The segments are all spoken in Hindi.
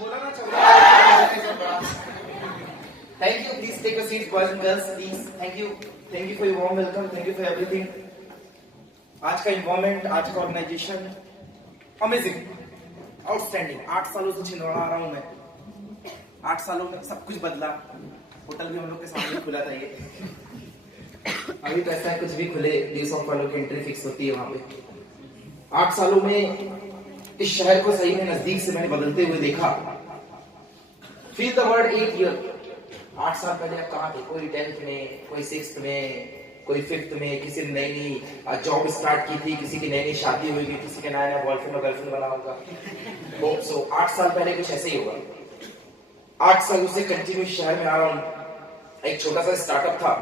बोला ना thank you, please take a seat boys and girls please. Thank you for your warm welcome, thank you for everything. आज का इन्वायरमेंट, आज का ऑर्गेनाइजेशन अमेजिंग, आउटस्टैंडिंग। 8 सालों से छिंदवाड़ा आ रहा हूं मैं। 8 सालों में सब कुछ बदला। होटल भी हम लोग के सामने खुला था ये। अभी तो ऐसा है कुछ भी खुले ड्यूज ऑफ फॉलो की एंट्री फिक्स होती है वहां पे। 8 सालों में इस शहर को सही में नजदीक से मैंने बदलते हुए देखा। Feel the word 8 year. 8 साल पहले आप कहाँ थे? कोई 10th में, कोई 6th में, कोई 5th में, किसी ने नई नई जॉब स्टार्ट की थी, किसी की नई नई शादी हुई थी, किसी के नया नया बॉयफ्रेंड और गर्लफ्रेंड बना होगा। होप सो 8 साल पहले कुछ ऐसे ही होगा। 8 सालों से कंटिन्यू शहर में आ रहा हूं। एक छोटा सा स्टार्टअप था,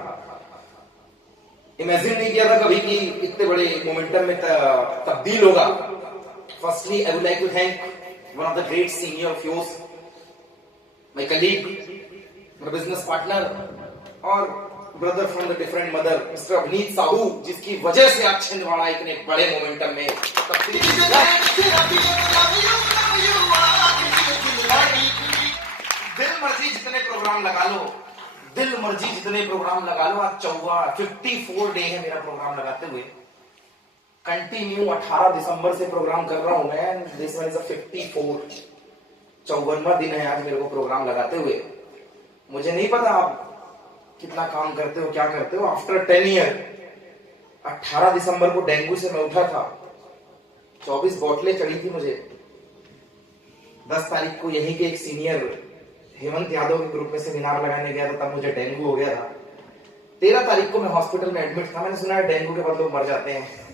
इमेजिन नहीं किया था कभी कि इतने बड़े मोमेंटम में तब्दील होगा। Firstly I would like to thank one of the great senior of yours, my colleague, my business partner और brother from the different mother, mister Avneet Sahu, जिसकी वजह से आज छिंदवाड़ा इतने बड़े मोमेंटम में तब्दील। दिल मर्जी जितने प्रोग्राम लगा लो, दिल मर्जी जितने प्रोग्राम लगा लो। आज 54 डे है मेरा प्रोग्राम लगाते हुए। कंटिन्यू 18 दिसंबर से प्रोग्राम कर रहा हूं मैं। दिस वन इज 54वां दिन है आज मेरे को प्रोग्राम लगाते हुए। मुझे नहीं पता आप कितना काम करते हो, क्या करते हो। आफ्टर 10 ईयर 18 दिसंबर को डेंगू से मैं उठा था। 24 बोतलें चढ़ी थी मुझे। 10 तारीख को यहीं के एक सीनियर हेमंत यादव के ग्रुप में से मीनार लगाने गया था, तब मुझे डेंगू हो गया था। 13 तारीख को मैं हॉस्पिटल में एडमिट था। मैंने सुना है डेंगू के बाद लोग मर जाते हैं।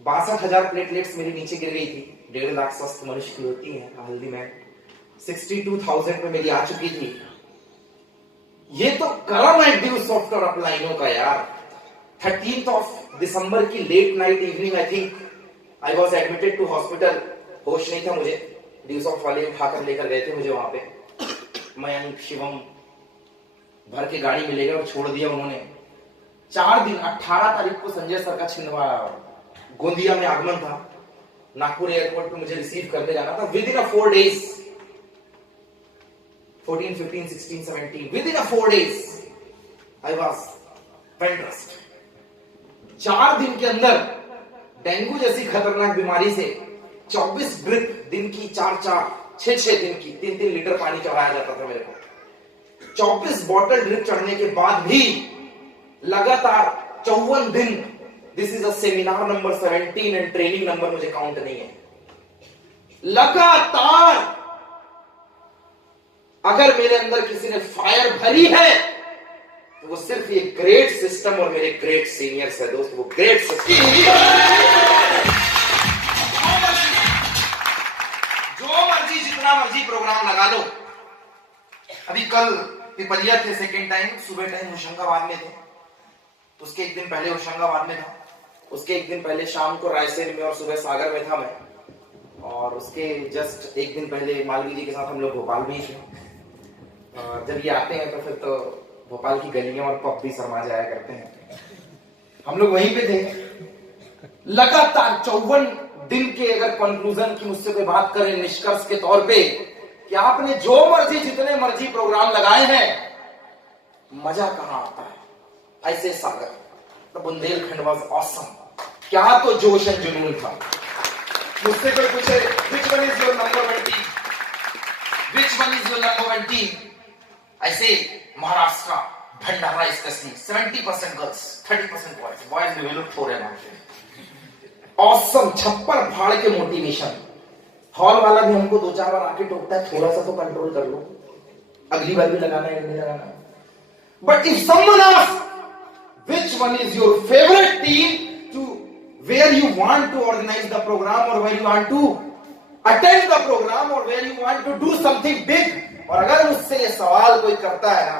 62,000 प्लेटलेट्स मेरी नीचे गिर गई थी। 1.5 लाख स्वस्थ मनुष्य की होती है हेल्दी मैन। 62,000 पे मेरी आ चुकी थी। ये तो करम है ड्यू सॉफ्टवेयर अपलाइनों का यार। 13 दिसंबर की late night evening I think I was admitted to hospital. होश नहीं था मुझे। ड्यू सॉफ्ट वाले उठाकर लेकर गए थे मुझे वहां पे। मयंक, शिवम भर के गाड़ी में ले गए और छोड़ दिया उन्होंने। 4 दिन 18 तारीख को संजय सर का छिंदवाड़ा गोंदिया में आगमन था। नागपुर एयरपोर्ट पे मुझे रिसीव करने जाना था। With in 4 days 14, 15, 16, 17 with in 4 days I was bed rest. 4 दिन के अंदर डेंगू जैसी खतरनाक बीमारी से 24 ड्रिप दिन की, 4-4, 6-6 दिन की, 3-3 लीटर पानी चढ़ाया जाता था मेरे को। 24 बॉटल ड्रिप चढ़ने के बाद भी लगातार 54 दिन। This is a seminar number 17 and training number मुझे काउंट नहीं है। लगातार अगर मेरे अंदर किसी ने फायर भरी है तो वो सिर्फ ये ग्रेट सिस्टम और मेरे ग्रेट सीनियर्स है दोस्त। वो ग्रेट सिस्टम, जो मर्जी जितना मर्जी प्रोग्राम लगा लो। अभी कल पिपलिया थे, सेकेंड टाइम सुबह टाइम होशंगाबाद में थे। उसके एक दिन पहले होशंगाबाद में था। उसके एक दिन पहले शाम को रायसेन में और सुबह सागर में था मैं। और उसके जस्ट एक दिन पहले मालवी जी के साथ हम लोग भोपाल में ही थे। जब ये आते हैं तो फिर तो भोपाल की गलियां और पब भी शर्मा जाया करते हैं। हम लोग वहीं पे थे। लगातार 54 दिन के अगर कंक्लूजन की मुझसे कोई बात करें, निष्कर्ष के तौर पे, कि आपने जो मर्जी जितने मर्जी प्रोग्राम लगाए हैं, मजा कहां आता है। ऐसे सागर तो बुंदेलखंड वाज ऑसम। क्या तो जोश एंड जुनून था। मुझसे कोई पूछे which one is your number 1 team? Which one is your number 1 team? I say Maharashtra, Bhandara especially, 70% girls, 30% boys. Boys we will look for an awesome. छप्पर फाड़ के मोटिवेशन। हॉल वाला भी हमको 2-4 बार आके टोकता है, थोड़ा सा तो कंट्रोल कर लो, अगली बार भी लगाना है नहीं लगाना। But if someone asks which one is your favorite team, to where you want to organize the program or where you want to attend the program or where you want to do something big, और अगर मुझसे ये सवाल कोई करता है ना,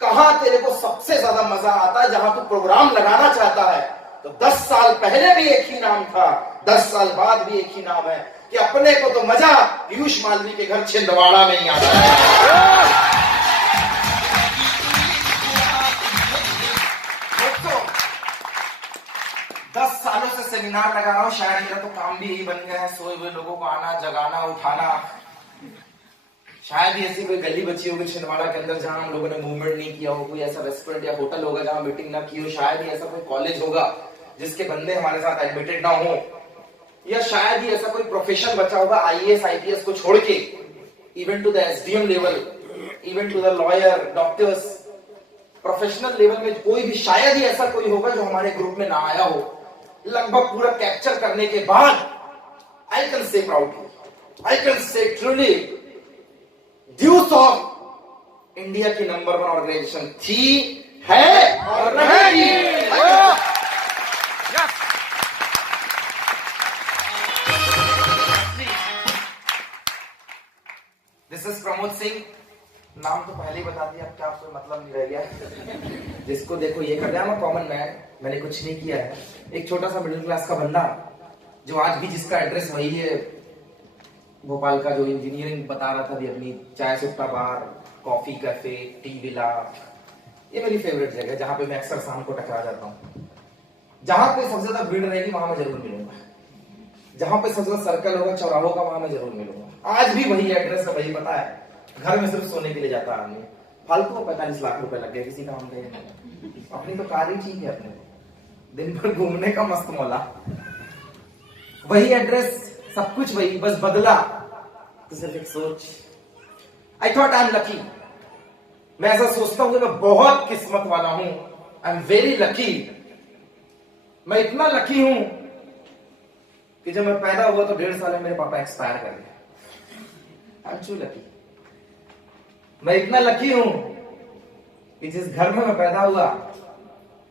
कहां तेरे को सबसे ज्यादा मजा आता है जहां तू प्रोग्राम लगाना चाहता है, तो 10 साल पहले भी एक ही नाम था, 10 साल बाद भी एक ही नाम है कि अपने को तो मजा पीयूष मालवी के घर छिंदवाड़ा में ही आता है। 10 सालों से सेमिनार लगा रहा हूं। शायद मेरा तो काम भी यही बन गया है, सोए हुए लोगों को आना, जगाना, उठाना। शायद ही ऐसी कोई गली बची होगी छिंदवाड़ा के अंदर जहां हम लोगों ने मूवमेंट नहीं किया हो, कोई ऐसा रेस्टोरेंट या होटल होगा जहां मीटिंग ना की हो, शायद ही ऐसा कोई कॉलेज होगा जिसके बंदे हमारे साथ एडमिटेड ना हो, या शायद ही ऐसा कोई प्रोफेशन बचा होगा आईएएस आईपीएस को छोड़ के, even to the SDM level, even to the lawyer, doctors, professional level में कोई भी शायद ही ऐसा कोई होगा जो हमारे ग्रुप में ना आया हो। लगभग पूरा कैप्चर करने के बाद I can say proudly, I can say truly, Deusoft India की नंबर 1 ऑर्गेनाइजेशन थी, है और रहेगी। This is Pramod Singh. नाम तो पहले ही बता दिया, अब क्या आपको मतलब नहीं रह गया। जिसको देखो ये कर दिया, मैं कॉमन मैन, मैंने कुछ नहीं किया है, एक छोटा सा मिडिल क्लास का बंदा जो आज भी जिसका एड्रेस वही है भोपाल का, जो इंजीनियरिंग बता रहा था अभी अपनी, चाय सुट्टा बार, कॉफी कैफे, टी विला, ये मेरी फेवरेट जगह है जहां पे मैं अक्सर शाम को टकरा जाता हूँ। जहां पे सबसे ज्यादा भीड़ रहेगी वहां मैं जरूर मिलूंगा, जहां पे सबसे ज्यादा सर्कल होगा चौराहों का वहां मैं जरूर मिलूंगा। आज भी वही एड्रेस है, वही पता है। घर में सिर्फ सोने के लिए जाता आदमी, फालतू को 45 लाख रुपए लग गए किसी काम के, अपनी तो कार ही ठीक है, अपने दिन भर घूमने का मस्त मौला, वही एड्रेस, सब कुछ वही, बस बदला तो सिर्फ एक सोच। I thought I am lucky, मैं ऐसा सोचता हूं कि मैं बहुत किस्मत वाला हूं, आई एम वेरी लकी। मैं इतना लकी हूं कि जब मैं पैदा हुआ तो 1.5 साल में मेरे पापा एक्सपायर कर गए। I am too lucky. मैं इतना लकी हूं कि जिस घर में मैं पैदा हुआ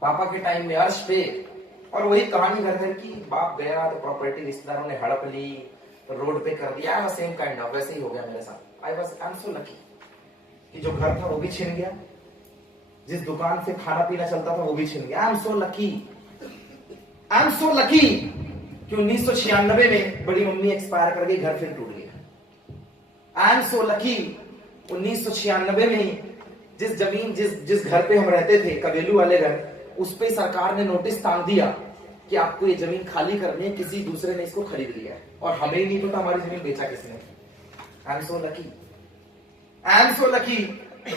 पापा के टाइम में अर्श पे, और वही कहानी घर घर की, बाप गया तो प्रॉपर्टी रिश्तेदारों ने हड़प ली, रोड पे कर दिया, सेम काइंड ऑफ वैसे ही हो गया मेरे साथ। आई एम सो लकी कि जो घर था वो भी छिन गया, जिस दुकान से खाना पीना चलता था वो भी छिन गया। आई am so lucky, I am so lucky कि 1996 में बड़ी मम्मी एक्सपायर कर गई, घर फिर टूट गया। आई एम सो लकी 1996 में जिस जमीन जिस घर पे हम रहते थे, कबेलू वाले घर, उस पे सरकार ने नोटिस टांग दिया कि आपको ये जमीन खाली करनी है, किसी दूसरे ने इसको खरीद लिया है और हमें ही नहीं पता हमारी जमीन बेचा किसने। आई am so lucky, I am so lucky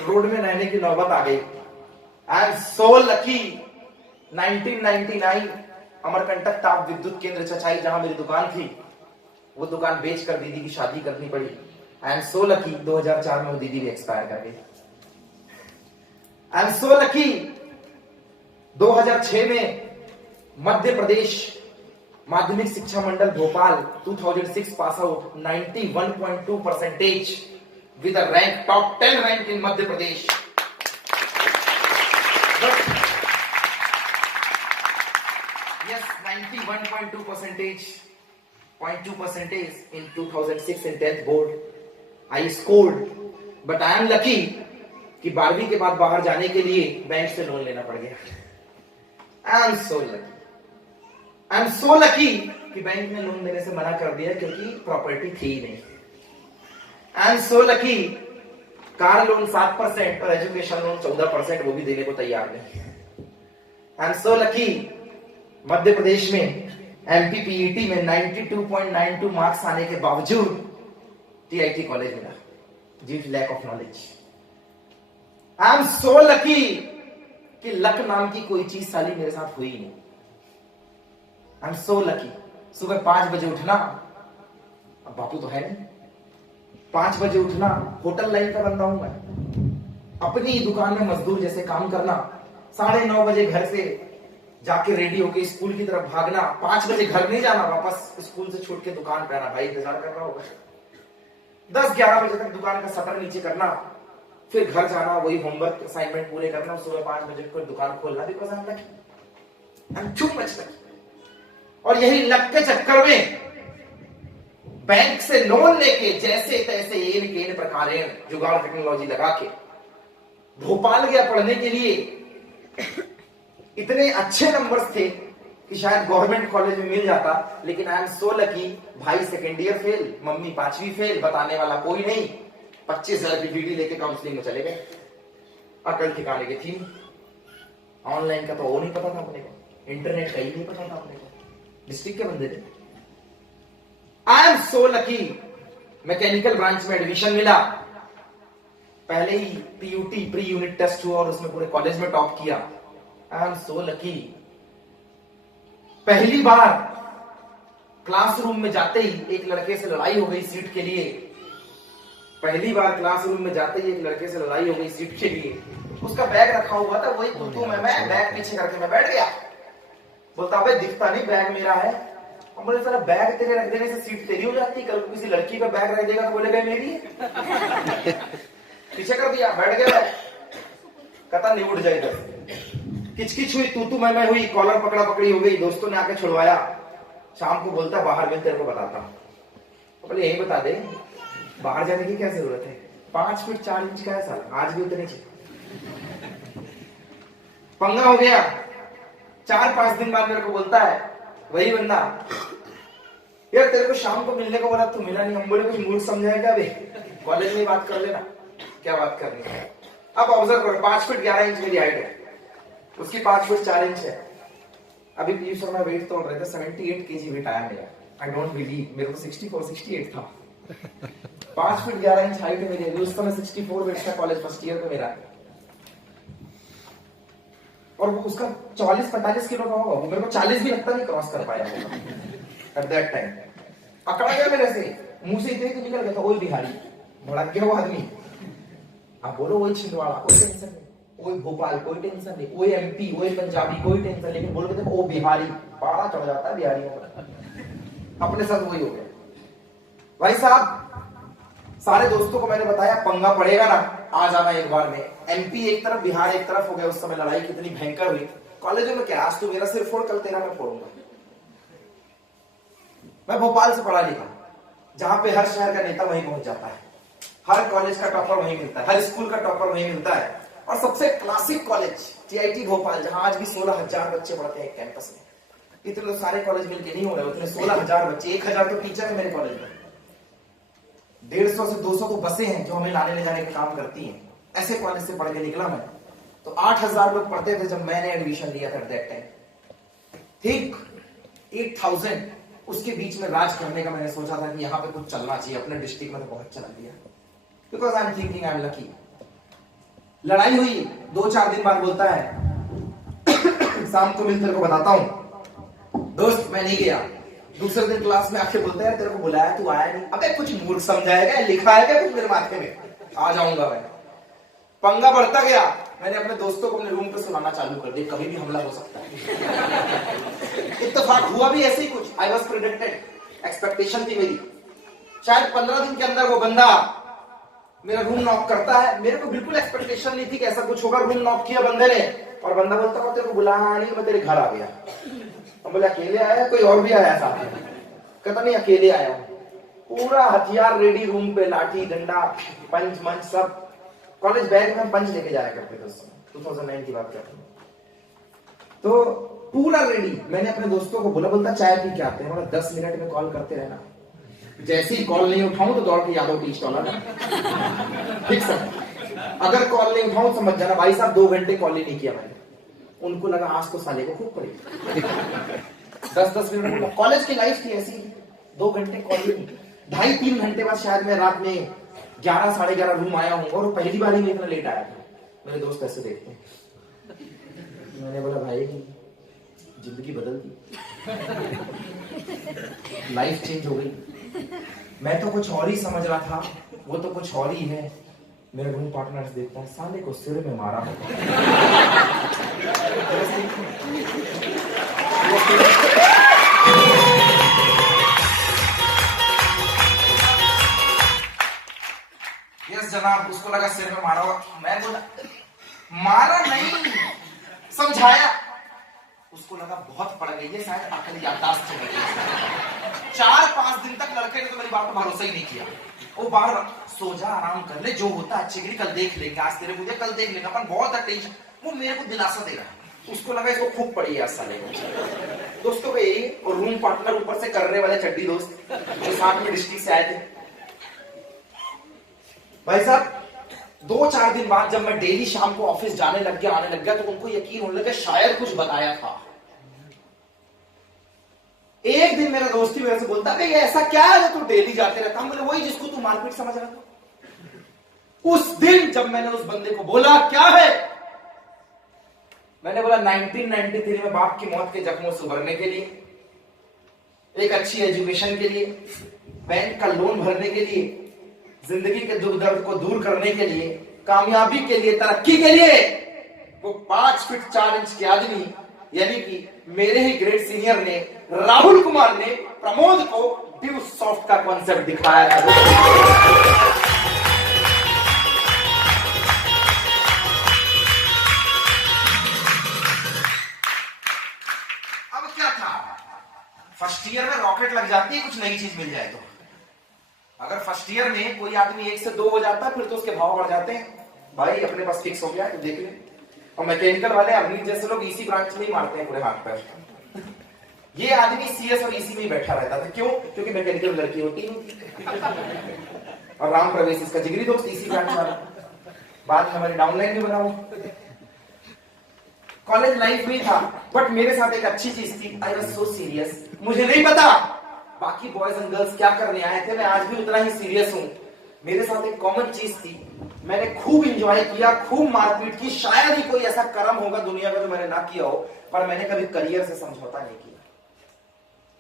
road में रहने की नौबत आ गई। आई एम सो लकी 1999 अमरकंटक ताप विद्युत केंद्र चचाई जहां मेरी दुकान थी, वो दुकान बेच कर दीदी की शादी करनी पड़ी। आई एम सो लकी 2004 में वो दीदी भी एक्सपायर कर गई। आई एम सो लकी 2006 में मध्य Pradesh Madhyamik Shiksha Mandal Bhopal 2006 pass out 91.2% with a rank top 10 rank in Madhya Pradesh. Yes, 91.2% in 2006 in 10th board. I scored, but I am lucky कि 12वीं के बाद बाहर जाने के लिए बैंक से लोन लेना पड़ गया। I am so lucky. I am so lucky कि बैंक ने लोन देने से मना कर दिया क्योंकि प्रॉपर्टी थी ही नहीं। I am so lucky car loan 7% और एजुकेशन लोन 14% वो भी देने को तैयार नहीं। I am so lucky Madhya Pradesh में एमपीपीईटी में 92.92 मार्क्स आने के बावजूद टीआईटी कॉलेज मिला, due to lack of knowledge. I am so lucky कि लक नाम की कोई चीज साली मेरे साथ हुई नहीं। आई एम सो लकी सुबह 5 बजे उठना, अब बापू तो है नहीं, 5 बजे उठना, होटल लाइन का बंदा हूं मैं, अपनी दुकान में मजदूर जैसे काम करना, 9:30 बजे घर से जाके रेडी होके स्कूल की तरफ भागना, 5 बजे घर नहीं जाना, वापस स्कूल से छूट के दुकान पे आना, भाई इंतजार कर रहा होगा, 10-11 बजे तक दुकान का शटर नीचे करना, फिर घर जाना, वही होमवर्क असाइनमेंट पूरे करना, सुबह 5 बजे फिर दुकान खोलना। Because I am too much lucky. और यही लक के चक्कर में बैंक से लोन लेके जैसे तैसे एन केन प्रकार जुगाड़ टेक्नोलॉजी लगा के भोपाल गया पढ़ने के लिए। इतने अच्छे नंबर्स थे कि शायद गवर्नमेंट कॉलेज में मिल जाता, लेकिन आई एम सो लकी भाई सेकेंड ईयर फेल, मम्मी 5वीं फेल, बताने वाला कोई नहीं, 25,000 की डीडी लेके काउंसलिंग में चले गए। अकल ठिकाने की थी, ऑनलाइन का तो वो नहीं पता था अपने को, इंटरनेट का ही नहीं पता था अपने को, डिस्ट्रिक्ट के बंदे थे। आई am so lucky mechanical branch में एडमिशन मिला, पहले ही पीयूटी प्री यूनिट टेस्ट हुआ और उसमें पूरे कॉलेज में टॉप किया। आई एम सो लकी। पहली बार क्लासरूम में जाते ही एक लड़के से लड़ाई हो गई सीट के लिए। पहली बार क्लासरूम में जाते ही एक लड़के से लड़ाई हो गई सीट के लिए। उसका बैग रखा हुआ था, वही तू मैं बैग पीछे करके मैं बैठ गया। बोलता अबे दिखता नहीं बैग मेरा है। हम बोले सारा बैग तेरे रख देने से सीट तेरी हो जाती, कल किसी लड़की का बैग रख देगा तो बोलेगा मेरी है। पीछे कर दिया, बैठ गया। कहता नहीं उठ जाए इधर। किचकिच हुई, तू मैं हुई, कॉलर पकड़ा पकड़ी हो गई। दोस्तों ने आके छुड़वाया। शाम को बोलता बाहर में तेरे को बताता। बोले यही बता दे, बाहर जाने की क्या जरूरत है, 5 फीट 4 इंच का है साल, आज भी उतने पंगा हो गया। 4-5 दिन बाद मेरे को बोलता है वही बंदा, यार तेरे को शाम को मिलने को बोला तू मिला नहीं। हम बोले कुछ मूड समझाएगा बे, कॉलेज में बात कर लेना, क्या बात करनी है। अब ऑब्जर्व करो, 5 फीट 11 इंच मेरी हाइट है, उसकी 5 फीट 4 इंच है। अभी पीयूष और मैं वेट तोड़ रहे थे, 78 kg वेट आया मेरा। आई डोंट बिलीव, मेरे को 64 68 था। 5 फीट 11 इंच हाइट है मेरी, उस समय 64 वेट था कॉलेज फर्स्ट ईयर में मेरा। और वो उसका 44-45 किलो का होगा, वो मेरे को 40 भी लगता नहीं क्रॉस कर पाया एट दैट टाइम। अकड़ा गया मेरे से, मुंह से इतने तो निकल गया था, ओए बिहारी, भड़क गया वो आदमी। आप बोलो वही छिंदवाड़ा, कोई टेंशन नहीं, कोई भोपाल कोई टेंशन नहीं, कोई एमपी कोई पंजाबी कोई टेंशन, लेकिन बोलोगे तो ओ बिहारी, पारा चढ़ जाता है बिहारियों का। अपने साथ वही हो गया भाई साहब। सारे दोस्तों को मैंने बताया पंगा पड़ेगा ना, आ जाना एक बार में। एमपी एक तरफ बिहार एक तरफ हो गया। उस समय लड़ाई कितनी भयंकर हुई। कॉलेजों में क्या, आज तू मेरा सिर फोड़, कल तेरा मैं फोड़ूंगा। मैं भोपाल से पढ़ा लिखा, जहां पे हर शहर का नेता वहीं पहुंच जाता है, हर कॉलेज का टॉपर वहीं मिलता है, हर स्कूल का टॉपर वहीं मिलता है। और सबसे क्लासिक कॉलेज टीआईटी भोपाल, जहां आज भी 16,000 बच्चे पढ़ते हैं कैंपस में। इतने सारे कॉलेज मिलके नहीं हो रहे, उतने 16,000 बच्चे, 1,000 तो टीचर है मेरे कॉलेज में, 150 से 200 तो बसें हैं जो हमें लाने ले जाने का काम करती हैं। ऐसे कॉलेज से पढ़ के निकला मैं। तो 8,000 लोग पढ़ते थे जब मैंने एडमिशन लिया था दैट टाइम। ठीक 8,000, उसके बीच में राज करने का मैंने सोचा था कि यहाँ पे कुछ चलना चाहिए। अपने डिस्ट्रिक्ट में तो बहुत चला दिया, because I am thinking I am lucky. लड़ाई हुई, 2-4 दिन बाद बोलता है शाम को मिल तेरे को बताता हूं। दोस्त मैं नहीं गया। दूसरे दिन क्लास में आके बोलता है तेरे को बुलाया तू आया नहीं। अबे कुछ मूर्ख समझाएगा, लिखा है क्या कुछ मेरे माथे में, आ जाऊंगा मैं। पंगा बढ़ता गया। मैंने अपने दोस्तों को अपने रूम पे सुनाना चालू कर दिया, कभी भी हमला हो सकता है। इत्तेफाक हुआ भी ऐसे ही कुछ। आई वॉज प्रेडिक्टेड, एक्सपेक्टेशन थी मेरी। शायद 15 दिन के अंदर वो बंदा मेरा रूम नॉक करता है। मेरे को बिल्कुल एक्सपेक्टेशन नहीं थी कि ऐसा कुछ होगा। रूम नॉक किया बंदे ने, और बंदा बोलता है तेरे को बुलाया नहीं, मैं तेरे घर आ गया। हम बोले अकेले आया कोई और भी आया साथ में? कहता नहीं अकेले आया हूं। पूरा हथियार रेडी रूम पे, लाठी डंडा पंच मंच सब। कॉलेज बैग में हम पंच लेके जाया करते थे उस समय, 2009 की बात करते हैं। तो पूरा रेडी। मैंने अपने दोस्तों को बोलता चाय पी के आते हैं, बोला 10 मिनट में कॉल करते रहना। जैसे ही कॉल नहीं उठाऊं तो दौड़ के यादव टी स्टॉल आना, ठीक सर। अगर कॉल नहीं उठाऊं समझ जाना भाई साहब 2 घंटे कॉल ही नहीं किया मैंने। उनको लगा आज तो साले को खूब पड़ी। 10-10 मिनट कॉलेज की लाइफ थी ऐसी, 2 घंटे कॉल ही नहीं। 2.5-3 घंटे बाद शायद मैं रात में 11 साढ़े 11 रूम आया हूँ, और पहली बार ही मैं इतना लेट आया था। मेरे दोस्त ऐसे देखते हैं। मैंने बोला भाई जिंदगी बदल दी, लाइफ चेंज हो गई। मैं तो कुछ और ही समझ रहा था, वो तो कुछ और ही है। मेरे रूम पार्टनर्स देखता है साले को सिर में मारा हो। यस जनाब, उसको लगा सिर में मारा होगा। मैं बोला मारा नहीं, समझाया। उसको लगा बहुत पड़ गई है, शायद अकल याददाश्त चली गई। 4-5 दिन तक लड़के ने तो मेरी बात पर भरोसा ही नहीं किया। वो बाहर सो जा, आराम कर ले, जो होता अच्छे के लिए कल देख लेंगे, आज तेरे मुझे कल देख लेंगे अपन, बहुत अटेंशन। वो मेरे को दिलासा दे रहा है। उसको लगा इसको खूब पड़ी है साले को। दोस्तों को यही, और रूम पार्टनर ऊपर से करने वाले चड्डी दोस्त जो साथ में डिस्ट्रिक्ट से आए थे। भाई साहब 2-4 दिन बाद जब मैं डेली शाम को ऑफिस जाने लग गया, आने लग गया, तो उनको यकीन होने लगा शायद कुछ बताया था। एक दिन मेरा दोस्त ही मेरे से बोलता है ऐसा क्या है जो तू डेली जाते रहता? हम बोले वही जिसको तू मारपीट समझ रहा था। उस दिन जब मैंने उस बंदे को बोला क्या है, मैंने बोला 1993 में बाप की मौत के जख्मों से उभरने के लिए, एक अच्छी एजुकेशन के लिए, बैंक का लोन भरने के लिए, जिंदगी के दुख दर्द को दूर करने के लिए, कामयाबी के लिए, तरक्की के लिए, वो 5 फीट 4 इंच के आदमी यानी कि मेरे ही ग्रेट सीनियर ने, राहुल कुमार ने प्रमोद को ड्यू सॉफ्ट का कॉन्सेप्ट दिखाया था। अब क्या था, फर्स्ट ईयर में रॉकेट लग जाती है, कुछ नई चीज मिल जाए तो। अगर फर्स्ट ईयर में कोई आदमी 1 से 2 हो जाता है, फिर तो उसके भाव बढ़ जाते हैं। भाई अपने पास फिक्स हो गया तो देख ले। और मैकेनिकल वाले अवनीत जैसे लोग इसी ब्रांच में ही मारते हैं पूरे हाथ पैर। ये आदमी सीएस और इसी में ही बैठा रहता था। क्यों? क्योंकि मैकेनिकल लड़की होती है। और राम प्रवेश इसका जिगरी दोस्त इसी ब्रांच वाला, बाद में हमारी डाउनलाइन भी बनाओ। कॉलेज लाइफ में था, बट मेरे साथ एक अच्छी चीज थी, आई वाज सो सीरियस। मुझे नहीं पता बाकी बॉयज एंड गर्ल्स क्या करने आए थे, मैं आज भी उतना ही सीरियस हूं। मेरे साथ एक कॉमन चीज थी, मैंने खूब एंजॉय किया, खूब मारपीट की। शायद ही कोई ऐसा कर्म होगा दुनिया में जो मैंने ना किया हो, पर मैंने कभी करियर से समझौता नहीं किया,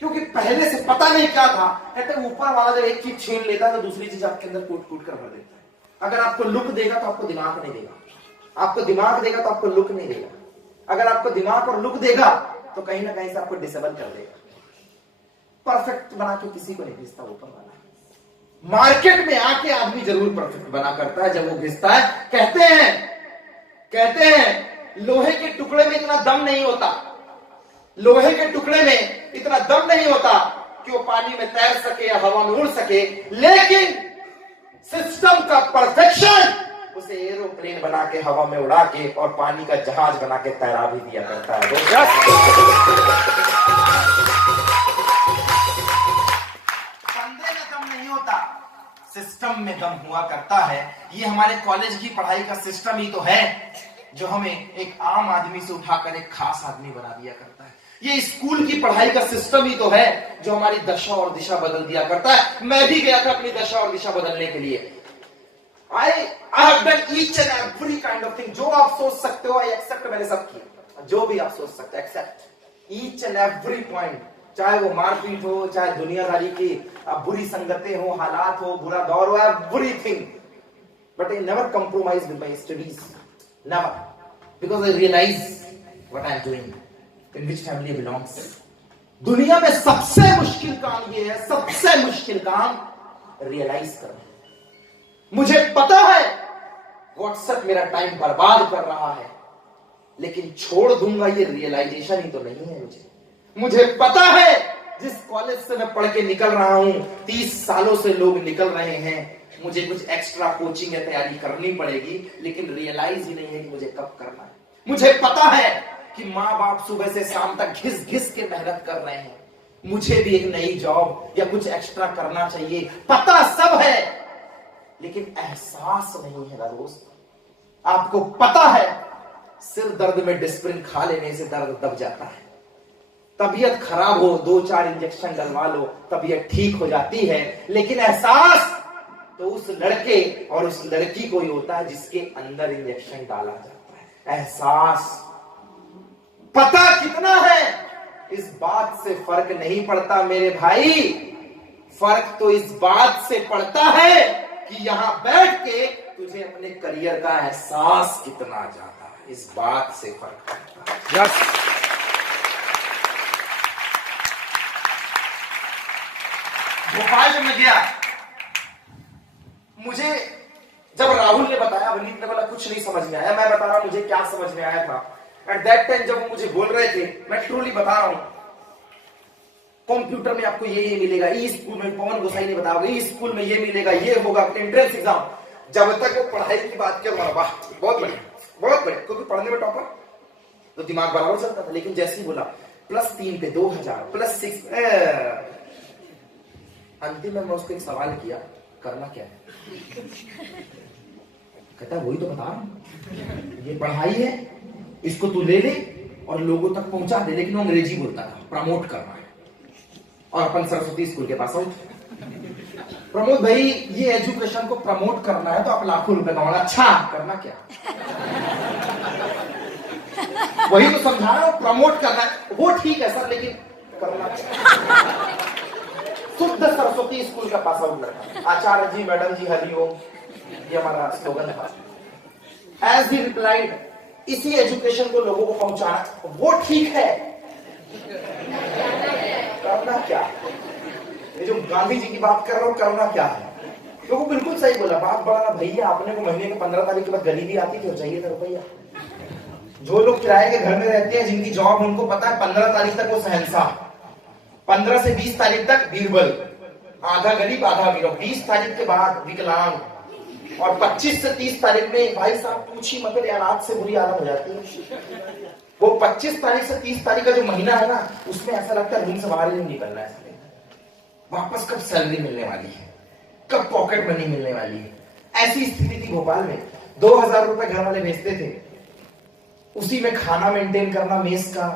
क्योंकि पहले से पता नहीं क्या था। कहते ऊपर वाला जब एक चीज छीन लेता है तो दूसरी चीज आपके अंदर कूट कूट कर भर देता है। अगर आपको लुक देगा तो आपको दिमाग नहीं देगा, आपको दिमाग देगा तो आपको लुक नहीं देगा। अगर आपको दिमाग और लुक देगा तो कहीं ना कहीं से आपको डिसेबल कर देगा। परफेक्ट बना के किसी को नहीं भेजता ऊपर वाला। मार्केट में आके आदमी जरूर परफेक्ट बना करता है जब वो भेजता है। कहते हैं लोहे के टुकड़े में इतना दम नहीं होता, लोहे के टुकड़े में इतना दम नहीं होता कि वो पानी में तैर सके या हवा में उड़ सके, लेकिन सिस्टम का परफेक्शन उसे एरोप्लेन बना के हवा में उड़ा के और पानी का जहाज बना के तैरा भी दिया करता है। बंदे में दम नहीं होता, सिस्टम में दम हुआ करता है। ये हमारे कॉलेज की पढ़ाई का सिस्टम ही तो है जो हमें एक आम आदमी से उठाकर एक खास आदमी बना दिया करता है। ये स्कूल की पढ़ाई का सिस्टम ही तो है जो हमारी दशा और दिशा बदल दिया करता है। मैं भी गया था अपनी दशा और दिशा बदलने के लिए। I have done each and every kind of thing। जो आप सोच सकते हो I accept, मैंने सब किया। जो भी आप सोच सकते हो accept each and every point। चाहे वो मारपीट हो, चाहे दुनियादारी की बुरी संगतें हो, हालात हो, बुरा दौर हो, everything, but I never compromise with my studies, never, because I realize what I am doing, in which family I belongs। दुनिया में सबसे मुश्किल काम ये है, सबसे मुश्किल काम रियलाइज करना। मुझे पता है व्हाट्सएप मेरा टाइम बर्बाद कर रहा है, लेकिन छोड़ दूंगा ये रियलाइजेशन ही तो नहीं है मुझे पता है जिस कॉलेज से मैं पढ़ के निकल रहा हूं, 30 सालों से लोग निकल रहे हैं। मुझे कुछ एक्स्ट्रा कोचिंग या तैयारी करनी पड़ेगी, लेकिन रियलाइज ही नहीं है कि मुझे कब करना है। मुझे पता है कि माँ बाप सुबह से शाम तक घिस घिस के मेहनत कर रहे हैं, मुझे भी एक नई जॉब या कुछ एक्स्ट्रा करना चाहिए। पता सब है, लेकिन एहसास नहीं है ना दोस्त। आपको पता है सिर दर्द में डिस्प्रिन खा लेने से दर्द दब जाता है, तबीयत खराब हो 2-4 इंजेक्शन डलवा लो तबीयत ठीक हो जाती है, लेकिन एहसास तो उस लड़के और उस लड़की को ही होता है जिसके अंदर इंजेक्शन डाला जाता है। एहसास पता कितना है इस बात से फर्क नहीं पड़ता मेरे भाई, फर्क तो इस बात से पड़ता है कि यहां बैठ के तुझे अपने करियर का एहसास कितना ज्यादा है, इस बात से फर्क पड़ता है। yes। भोपाल जब मैं गया, मुझे जब राहुल ने बताया, वनीत ने बोला कुछ नहीं समझ में आया, मैं बता रहा हूं मुझे क्या समझ में आया था। एट दैट टाइम जब वो मुझे बोल रहे थे, मैं ट्रूली बता रहा हूं, कंप्यूटर में आपको ये मिलेगा, ई स्कूल में पवन गोसाई ने बताया, ई स्कूल में ये मिलेगा, ये होगा, एंट्रेंस एग्जाम। जब तक वो पढ़ाई की बात किया, वाह बहुत बढ़िया बहुत बढ़िया, क्योंकि पढ़ने में टॉपर तो दिमाग बराबर चलता था। लेकिन जैसे ही बोला +3 पे 2000, +6, अंतिम में मैं उसको एक सवाल किया, करना क्या है? कहता वही तो बता रहा हूं, ये पढ़ाई है, इसको तू ले ले और लोगों तक पहुंचा दे। लेकिन वो अंग्रेजी बोलता था, प्रमोट करना है, और अपन सरस्वती स्कूल के पास आउट। प्रमोद भाई ये एजुकेशन को प्रमोट करना है तो आप लाखों रुपए कमाना। अच्छा करना क्या? वही तो समझा रहा हूं, प्रमोट करना है वो ठीक है सर, लेकिन करना क्या? शुद्ध सरस्वती स्कूल का पास आउट लड़का। आचार्य जी, मैडम जी, हरिओम, ये हमारा स्लोगन था। एज ही रिप्लाइड, इसी एजुकेशन को लोगों को पहुंचाना वो ठीक है, करना क्या? ये जो गांधी जी की बात कर रहा हूं, करना क्या है? तो वो बिल्कुल सही बोला। बाप बड़ा भैया, आपने को महीने के 15 तारीख के बाद गरीबी आती थी, चाहिए था रुपया। जो लोग किराए के घर में रहते हैं, जिनकी जॉब, उनको पता है 15 तारीख तक वो शहंशाह, 15 से 20 तारीख तक बीरबल, आधा गरीब आधा गिरो, 20 तारीख के बाद विकलांग, और 25 से 30 तारीख में भाई साहब पूछी मतलब हालात से बुरी हालत हो जाती है। वो 25 तारीख से 30 तारीख का जो महीना है ना, उसमें ऐसा लगता है रूम से बाहर ही नहीं निकलना है। वापस कब सैलरी मिलने वाली है, कब पॉकेट मनी मिलने वाली है। ऐसी स्थिति थी भोपाल में। 2000 रुपए घर वाले भेजते थे, उसी में खाना मेंटेन करना मेस का,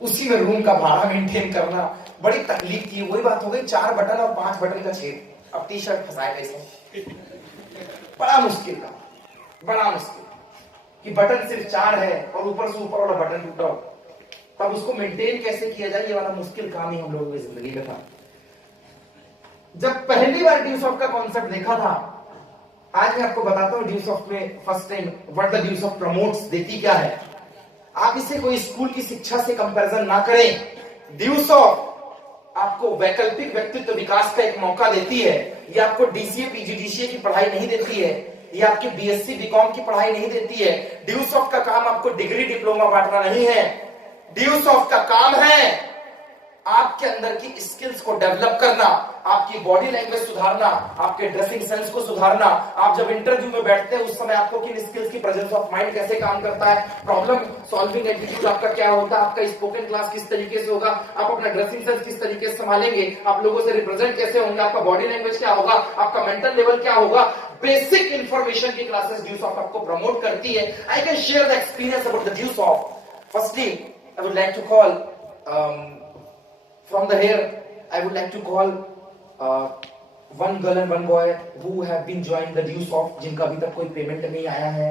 उसी में रूम का भाड़ा मेंटेन करना, बड़ी तकलीफ थी। वही बात हो गई, 4 बटन और 5 बटन का छेद, अब टी शर्ट फंसाए कैसे? बड़ा मुश्किल था, बड़ा मुश्किल कि बटन सिर्फ 4 है और ऊपर से ऊपर वाला बटन टूटा, तब उसको मेंटेन कैसे किया जाए, ये वाला मुश्किल काम ही हम लोगों की जिंदगी में था। जब पहली बार ड्यूसॉफ्ट का कॉन्सेप्ट देखा था, आज मैं आपको बताता हूं ड्यूसॉफ्ट में first time what the Deusoft promotes देती क्या है। आप इसे कोई स्कूल की शिक्षा से कंपैरिजन ना करें। ड्यूसॉफ्ट आपको वैकल्पिक व्यक्तित्व विकास का एक मौका देती है। ये आपको डीसीए पीजीडीसीए की पढ़ाई नहीं देती है, ये आपकी बीएससी बीकॉम की पढ़ाई नहीं देती है। ड्यूसॉफ्ट का काम आपको डिग्री डिप्लोमा बांटना नहीं है। ड्यूसॉफ्ट का काम है आपके अंदर की स्किल्स को डेवलप करना, आपकी बॉडी लैंग्वेज सुधारना, आपके ड्रेसिंग सेंस को सुधारना। आप जब इंटरव्यू में बैठते हैं उस समय आपको किन स्किल्स की, प्रेजेंस ऑफ माइंड कैसे काम करता है, प्रॉब्लम सॉल्विंग एटीट्यूड आपका क्या होता है, आपका स्पोकन क्लास किस तरीके से होगा, आप अपना ड्रेसिंग सेंस किस तरीके से संभालेंगे, आप लोगों से रिप्रेजेंट कैसे होंगे, आपका बॉडी लैंग्वेज क्या होगा, आपका मेंटल लेवल क्या होगा। बेसिक इंफॉर्मेशन की क्लासेस ड्यूसॉफ्ट आपको प्रमोट करती है। I can share the experience about the Deusoft. Firstly I would like to call from the here I would like to call one girl and one boy who have been joined the ड्यूसॉफ्ट, जिनका अभी तक कोई पेमेंट नहीं आया है,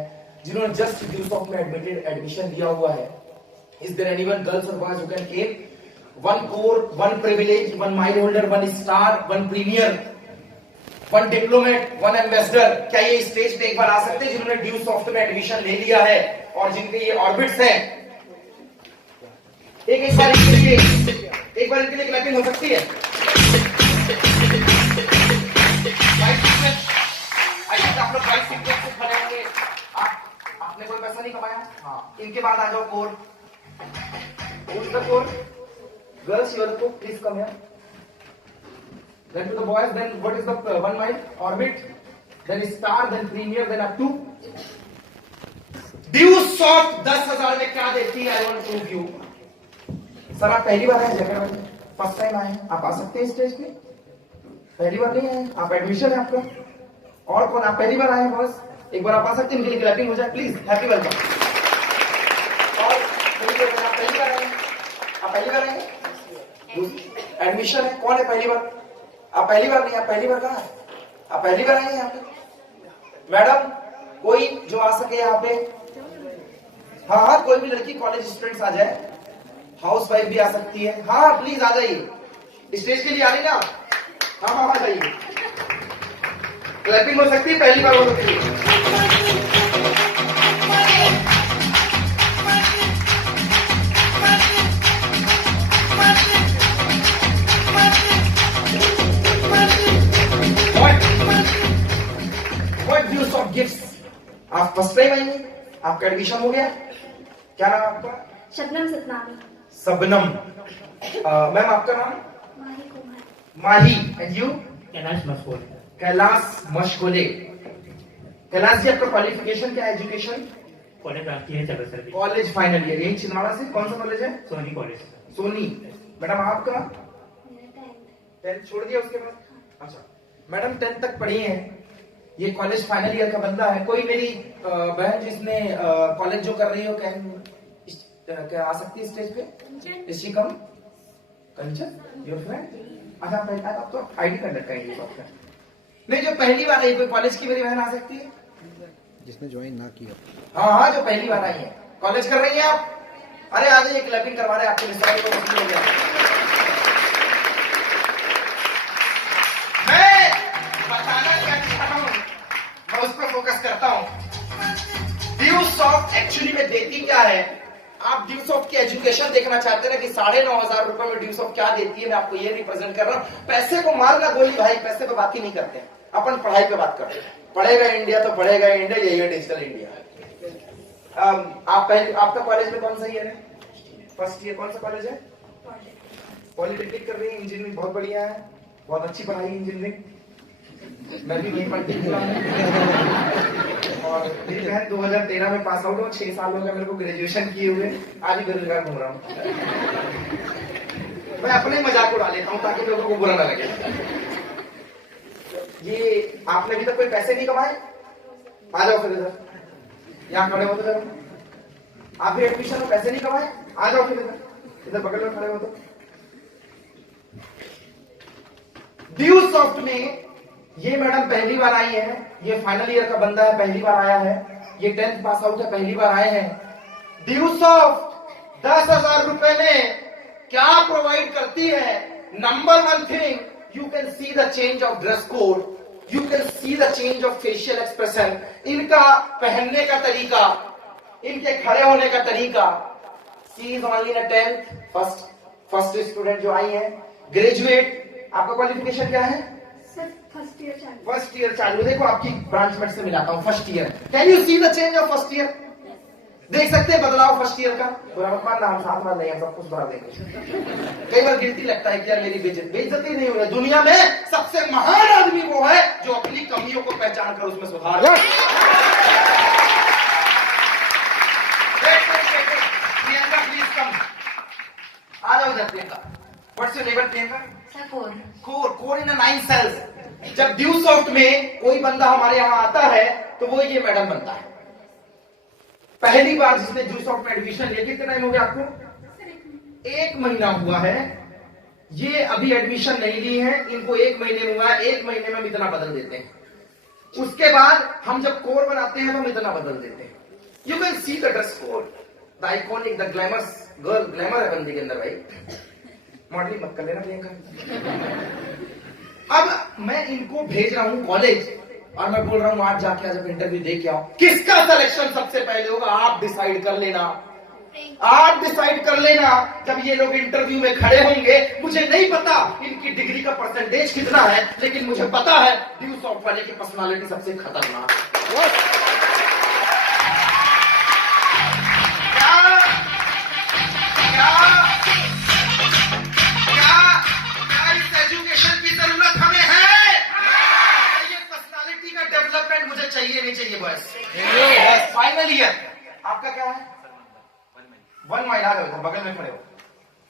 जिन्होंने जस्ट ड्यूसॉफ्ट में एडमिशन लिया हुआ है। Is there anyone, girls or boys, who can came? One core, one privilege, one mile holder, one star, one premier, one diplomat, one ambassador। क्या ये स्टेज पे एक बार आ सकते हैं जिन्होंने ड्यूसॉफ्ट में एडमिशन ले लिया है और जिनके ये ऑर्बिट्स हैं? एक बार इनके लिए क्लैपिंग हो सकती है? आप लोग वाइट सीक्वेंस से खड़े होंगे। आपने कोई पैसा नहीं कमाया? हाँ। इनके बाद आ जाओ core. Core girls, your core please come here. Then to the boys, then what is the 1 mile orbit, then star, then premier, then up to Dusoft. 10,000 में क्या देती है? I want to prove you. Sir आप पहली बार आए जगह में, फर्स्ट टाइम आए, आप आ सकते हैं स्टेज पे? पहली बार नहीं आए आप, एडमिशन है आपका। और कौन, आप पहली बार आए हैं बॉस? एक बार आप आ सकते हैं, इनके लिए क्लैपिंग हो जाए प्लीज। Happy welcome. और आप पहली बार आए, आप पहली बार आए, एडमिशन है। कौन है पहली बार? आप पहली बार नहीं, आप पहली बार कहाँ है? आप पहली बार आए यहाँ पे। मैडम कोई जो आ सके यहाँ पे? हाँ हाँ, कोई भी लड़की, कॉलेज स्टूडेंट्स आ जाए, हाउस वाइफ भी आ सकती है। हाँ प्लीज आ जाइए, स्टेज के लिए आ रही ना? हाँ हाँ आ जाइए। क्लैपिंग हो सकती है, पहली बार हो सकती है। What Deusoft gifts? आप फर्स्ट टाइम आएंगे, आपका एडमिशन हो गया। क्या नाम आपका? शबनम सतनामी। सबनम। मैम आपका नाम? माही कुमार। माही। And you? कैलाश मशगूल। कैलाश मशगोले। कैलाश जी आपका क्वालिफिकेशन क्या है, एजुकेशन? कॉलेज प्राप्ति है चलो सर। कॉलेज फाइनल ईयर, यही छिंदवाड़ा से। कौन सा कॉलेज है? सोनी कॉलेज। सोनी। मैडम आपका? 10th छोड़ दिया उसके बाद? अच्छा मैडम 10th तक पढ़ी हैं, ये कॉलेज फाइनल ईयर का बंदा है। कोई मेरी बहन जिसने कॉलेज जो कर रही हो, क्या आ सकती है स्टेज पे? इसी कम कंचन, योर फ्रेंड। अच्छा आप तो आईडी कार्ड रखा है आपका। नहीं, जो पहली बार आई, कोई कॉलेज की मेरी बहन आ सकती है जिसने ज्वाइन ना किया। हाँ हाँ, जो पहली बार आई है। कॉलेज कर रही हैं आप? अरे आ जाइए, क्लैपिंग करवा रहे हैं आपके मिसाइल को मसला हो गया। मैं बताना क्या चाह रहा हूं, मैं उस पर फोकस करता हूं। ड्यूसॉफ्ट एक्चुअली में देती क्या है? आप ड्यूसॉफ्ट की एजुकेशन देखना चाहते हैं ना कि 9,500 रुपए में ड्यूसॉफ्ट क्या देती है, मैं आपको ये रिप्रेजेंट कर रहा हूं। पैसे को मारना गोली भाई, पैसे पे बात ही नहीं करते हैं, अपन पढ़ाई पे बात करते हैं। पढ़ेगा इंडिया तो बढ़ेगा इंडिया, यही है डिजिटल इंडिया। आप पहले, आपका कॉलेज में कौन सा ईयर है? First year. कौन सा कॉलेज है? पॉलिटेक्निक कर रही है, इंजीनियरिंग बहुत बढ़िया है, बहुत अच्छी पढ़ाई है इंजीनियरिंग। मैं भी यही पढ़ती हूँ और मेरी बहन 2013 में पास आउट हो, 6 साल हो गए मेरे को ग्रेजुएशन किए हुए, आज ही बेरोजगार घूम रहा हूँ। मैं अपने मजाक उड़ा लेता हूँ ताकि लोगों को बुरा ना लगे। ये आपने अभी तक कोई पैसे नहीं कमाए? आ जाओ फिर इधर, यहाँ खड़े हो तो जरा। आप भी एडमिशन में पैसे नहीं कमाए? आ जाओ फिर इधर, इधर बगल में खड़े हो तो। ड्यूसॉफ्ट में ये मैडम पहली बार आई है, ये फाइनल ईयर का बंदा है, पहली बार आया है, ये 10th पास आउट है, पहली बार आए हैं। ड्यूसॉफ्ट 10,000 रुपए में क्या प्रोवाइड करती है? Number 1 thing, you can see the change of dress code, you can see the change of facial expression, इनका पहनने का तरीका, इनके खड़े होने का तरीका। She is only in a 10th, first student जो आई है, ग्रेजुएट। आपका क्वालिफिकेशन क्या है? सर फर्स्ट ईयर चालू। फर्स्ट ईयर चालू। देखो आपकी ब्रांचमेट से मिलाता हूँ, first year. Can you see the change of first year? देख सकते हैं बदलाव फर्स्ट ईयर का? बुरा मत मानना, हम साथ में नहीं, हम सब कुछ भरा देंगे। कई बार गिल्टी लगता है कि यार मेरी बेइज्जती नहीं हो रही। दुनिया में सबसे महान आदमी वो है जो अपनी कमियों को पहचान कर उसमें सुधार करे। प्रियंका प्लीज कम, आ जाओ इधर। Priyanka, what's your level Priyanka? Sir 4। Core in 9 sales. जब ड्यूसॉफ्ट में कोई बंदा हमारे यहाँ आता है तो वो ये मैडम बनता है। पहली बार जिसने ड्यूसॉफ्ट में एडमिशन लिया, कितना टाइम हो गया आपको? 1 महीना हुआ है। ये अभी एडमिशन नहीं ली है, इनको 1 महीने में हुआ है। 1 महीने में हम इतना बदल देते हैं। उसके बाद हम जब कोर बनाते हैं तो हम इतना बदल देते हैं। You can see the dress code, the iconic, the glamorous girl. Glamour है बंदी के अंदर भाई, मॉडलिंग मत कर लेना प्रियंका। अब मैं इनको भेज रहा हूं कॉलेज और मैं बोल रहा हूं आज जाके जब इंटरव्यू दे के आओ। किसका सिलेक्शन सबसे पहले होगा आप डिसाइड कर लेना, आप डिसाइड कर लेना। जब ये लोग इंटरव्यू में खड़े होंगे, मुझे नहीं पता इनकी डिग्री का परसेंटेज कितना है, लेकिन मुझे पता है ड्यूसॉफ्ट वाले की पर्सनालिटी सबसे खतरनाक है। चाहिए नहीं चाहिए बस। फाइनल ईयर आपका क्या है? 1 माइल। आ गए बगल में खड़े हो।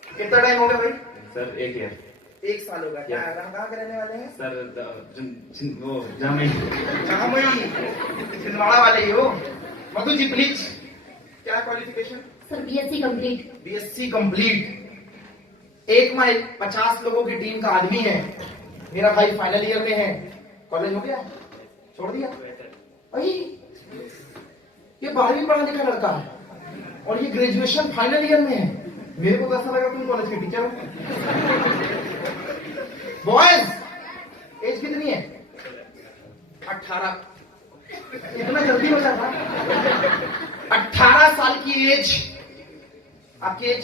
कितना टाइम हो गया भाई? Sir 1 year. 1 साल होगा। क्या कहाँ के रहने वाले हैं? सर वो जामुई छिंदवाड़ा वाले ही हो? मधु जी प्लीज, क्या qualification? Sir BSc complete. BSc complete. 1 mile 50 लोगों की टीम का आदमी है। मेरा भाई फाइनल ईयर में है। कॉलेज हो गया, छोड़ दिया? ये 12वीं पढ़ा लिखा लड़का है और ये ग्रेजुएशन फाइनल ईयर में है। मेरे को तो ऐसा लगा तुम कॉलेज के टीचर हो। बॉयज एज कितनी है? 18। इतना जल्दी हो जाता? 18 साल की एज। आपकी एज?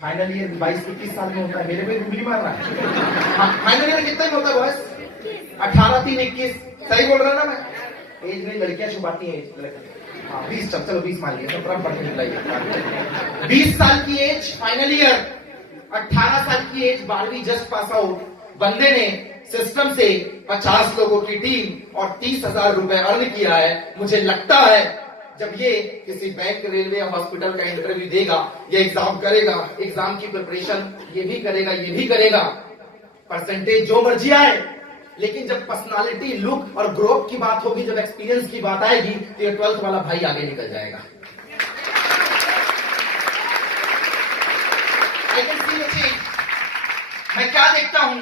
फाइनल ईयर 22-21 साल में होता है। मेरे को उंगली मार रहा है। फाइनल ईयर कितना में होता है बॉयज? 18, 3, 21। सही बोल रहा ना मैं? एज नहीं, लड़कियां छुपाती हैं एज। हाँ 20, चलो 20 मान लिया, 17 पढ़ के निकलाइए। 20 साल की एज फाइनल ईयर, 18 साल की एज 12वीं जस्ट पास आउट। बंदे ने सिस्टम से 50 लोगों की टीम और 30,000 रुपए अर्न किया है। मुझे लगता है जब ये किसी बैंक, रेलवे या हॉस्पिटल का इंटरव्यू देगा, ये एग्जाम करेगा, एग्जाम की प्रिपरेशन ये भी करेगा, ये भी करेगा, परसेंटेज जो मर्जी आए, लेकिन जब पर्सनालिटी, लुक और ग्रोथ की बात होगी, जब एक्सपीरियंस की बात आएगी, तो ये 12th वाला भाई आगे निकल जाएगा। I can see the change। मैं क्या देखता हूं?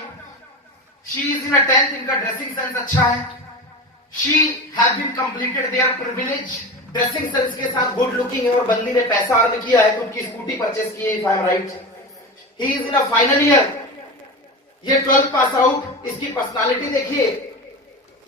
शी इज इन 10th, इनका ड्रेसिंग सेंस अच्छा है। She have been completed their privilege, dressing sense के साथ गुड लुकिंग है और बंदी ने पैसा अर्न किया है, खुद की स्कूटी परचेस की है, if I am right. He is in a final year, ये 12th पास आउट। इसकी पर्सनालिटी देखिए,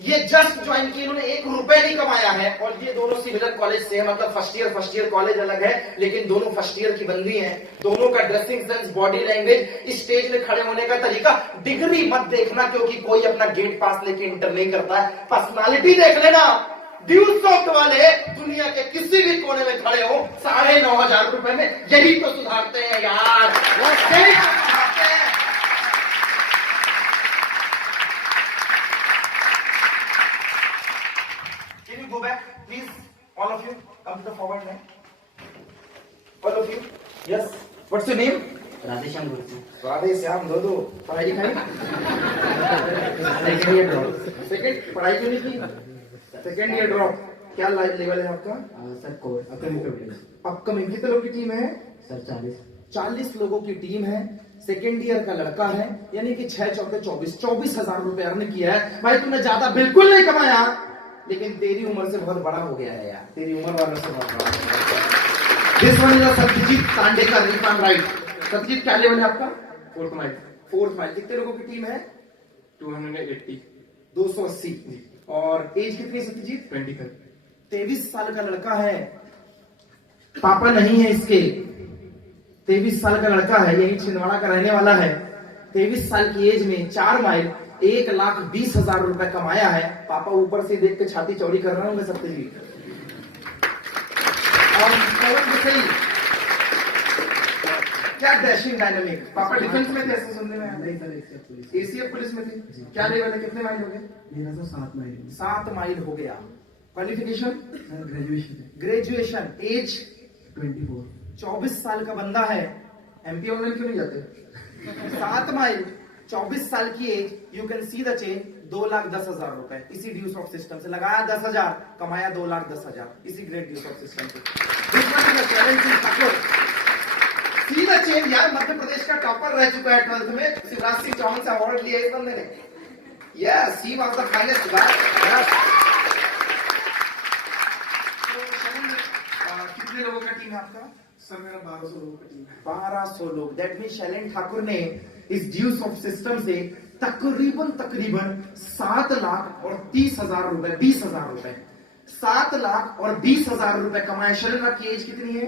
ये जस्ट ज्वाइन की, इन्होंने 1 रुपए नहीं कमाया है और ये दोनों सिमिलर कॉलेज से है, मतलब फर्स्ट ईयर कॉलेज अलग है लेकिन दोनों फर्स्ट ईयर की बंदी हैं। दोनों का dressing sense, body language, stage में खड़े होने का तरीका, डिग्री मत देखना क्योंकि कोई अपना गेट पास लेके इंटर नहीं करता है, पर्सनालिटी देख लेना। ड्यूस सॉफ्ट वाले दुनिया के किसी भी कोने में खड़े हो 9,500 रुपए में यही तो सुधारते हैं यार, यही तो सुधारते हैं। Can you go back, please? All of you, come to the forward line. All of you. Yes. What's your name? Radheshyam गुरु। राधे श्याम दो पढ़ाई लिखाई सेकेंड ईयर ड्रॉप। सेकंड, पढ़ाई क्यों नहीं की? Second year drop. क्या लेवल है आपका? Sir course upcoming. कितने लोगों की टीम है? सर 40 लोगों की टीम है। सेकेंड ईयर का लड़का है, यानी कि 6 चौके 24,000 रुपए अर्न किया है। भाई तुमने ज्यादा बिल्कुल नहीं कमाया, लेकिन तेरी उम्र से बहुत बड़ा हो गया है यार, तेरी उम्र वालों से बहुत बड़ा हो गया है। This one is a Satyajit Tandekar, if I'm right. Satyajit क्या लेवल है आपका? 4th mile. कितने लोगों की टीम है? 280। और एज कितनी है सत्यजीत? 23 साल का लड़का है, पापा नहीं है इसके। 23 साल का लड़का है, यही छिंदवाड़ा का रहने वाला है। 23 साल की एज में 4 माइल 1,20,000 रुपए कमाया है। पापा ऊपर से देख के छाती चौड़ी कर रहे होंगे सत्यजीत। और सही क्या डैशिंग डायनामिक। पापा डिफेंस में थे ऐसे सुनने में? नहीं सर, एसीएफ एसीएफ पुलिस में थे। क्या लेवल है? कितने माइल हो गए? मेरा तो 7 माइल। 7 माइल हो गया। क्वालिफिकेशन? ग्रेजुएशन। एज? 24 साल का बंदा है। एमपी ऑनलाइन क्यों नहीं जाते? 7 माइल 24 साल की age, you can see the change. 2,10,000 रुपए इसी ड्यूस ऑफ सिस्टम से लगाया, 10,000 कमाया, 2,10,000 इसी ग्रेट ड्यूस ऑफ सिस्टम से। सी द चेंज यार, मध्य प्रदेश का टॉपर रह चुका है 12th में, शिवराज सिंह चौहान से अवार्ड लिया इस बंदे ने। Yes, he was the finest guy. कितने लोगों का टीम है आपका? सर मेरा 1200 लोगों का टीम है। 1200 लोग। दैट मीन शैलेंद्र ठाकुर ने इस ड्यूस ऑफ सिस्टम से तकरीबन 7,30,000 रुपए, 20,000 रुपए, 7,20,000 रुपए कमाए। शैलेंद्र की एज कितनी है?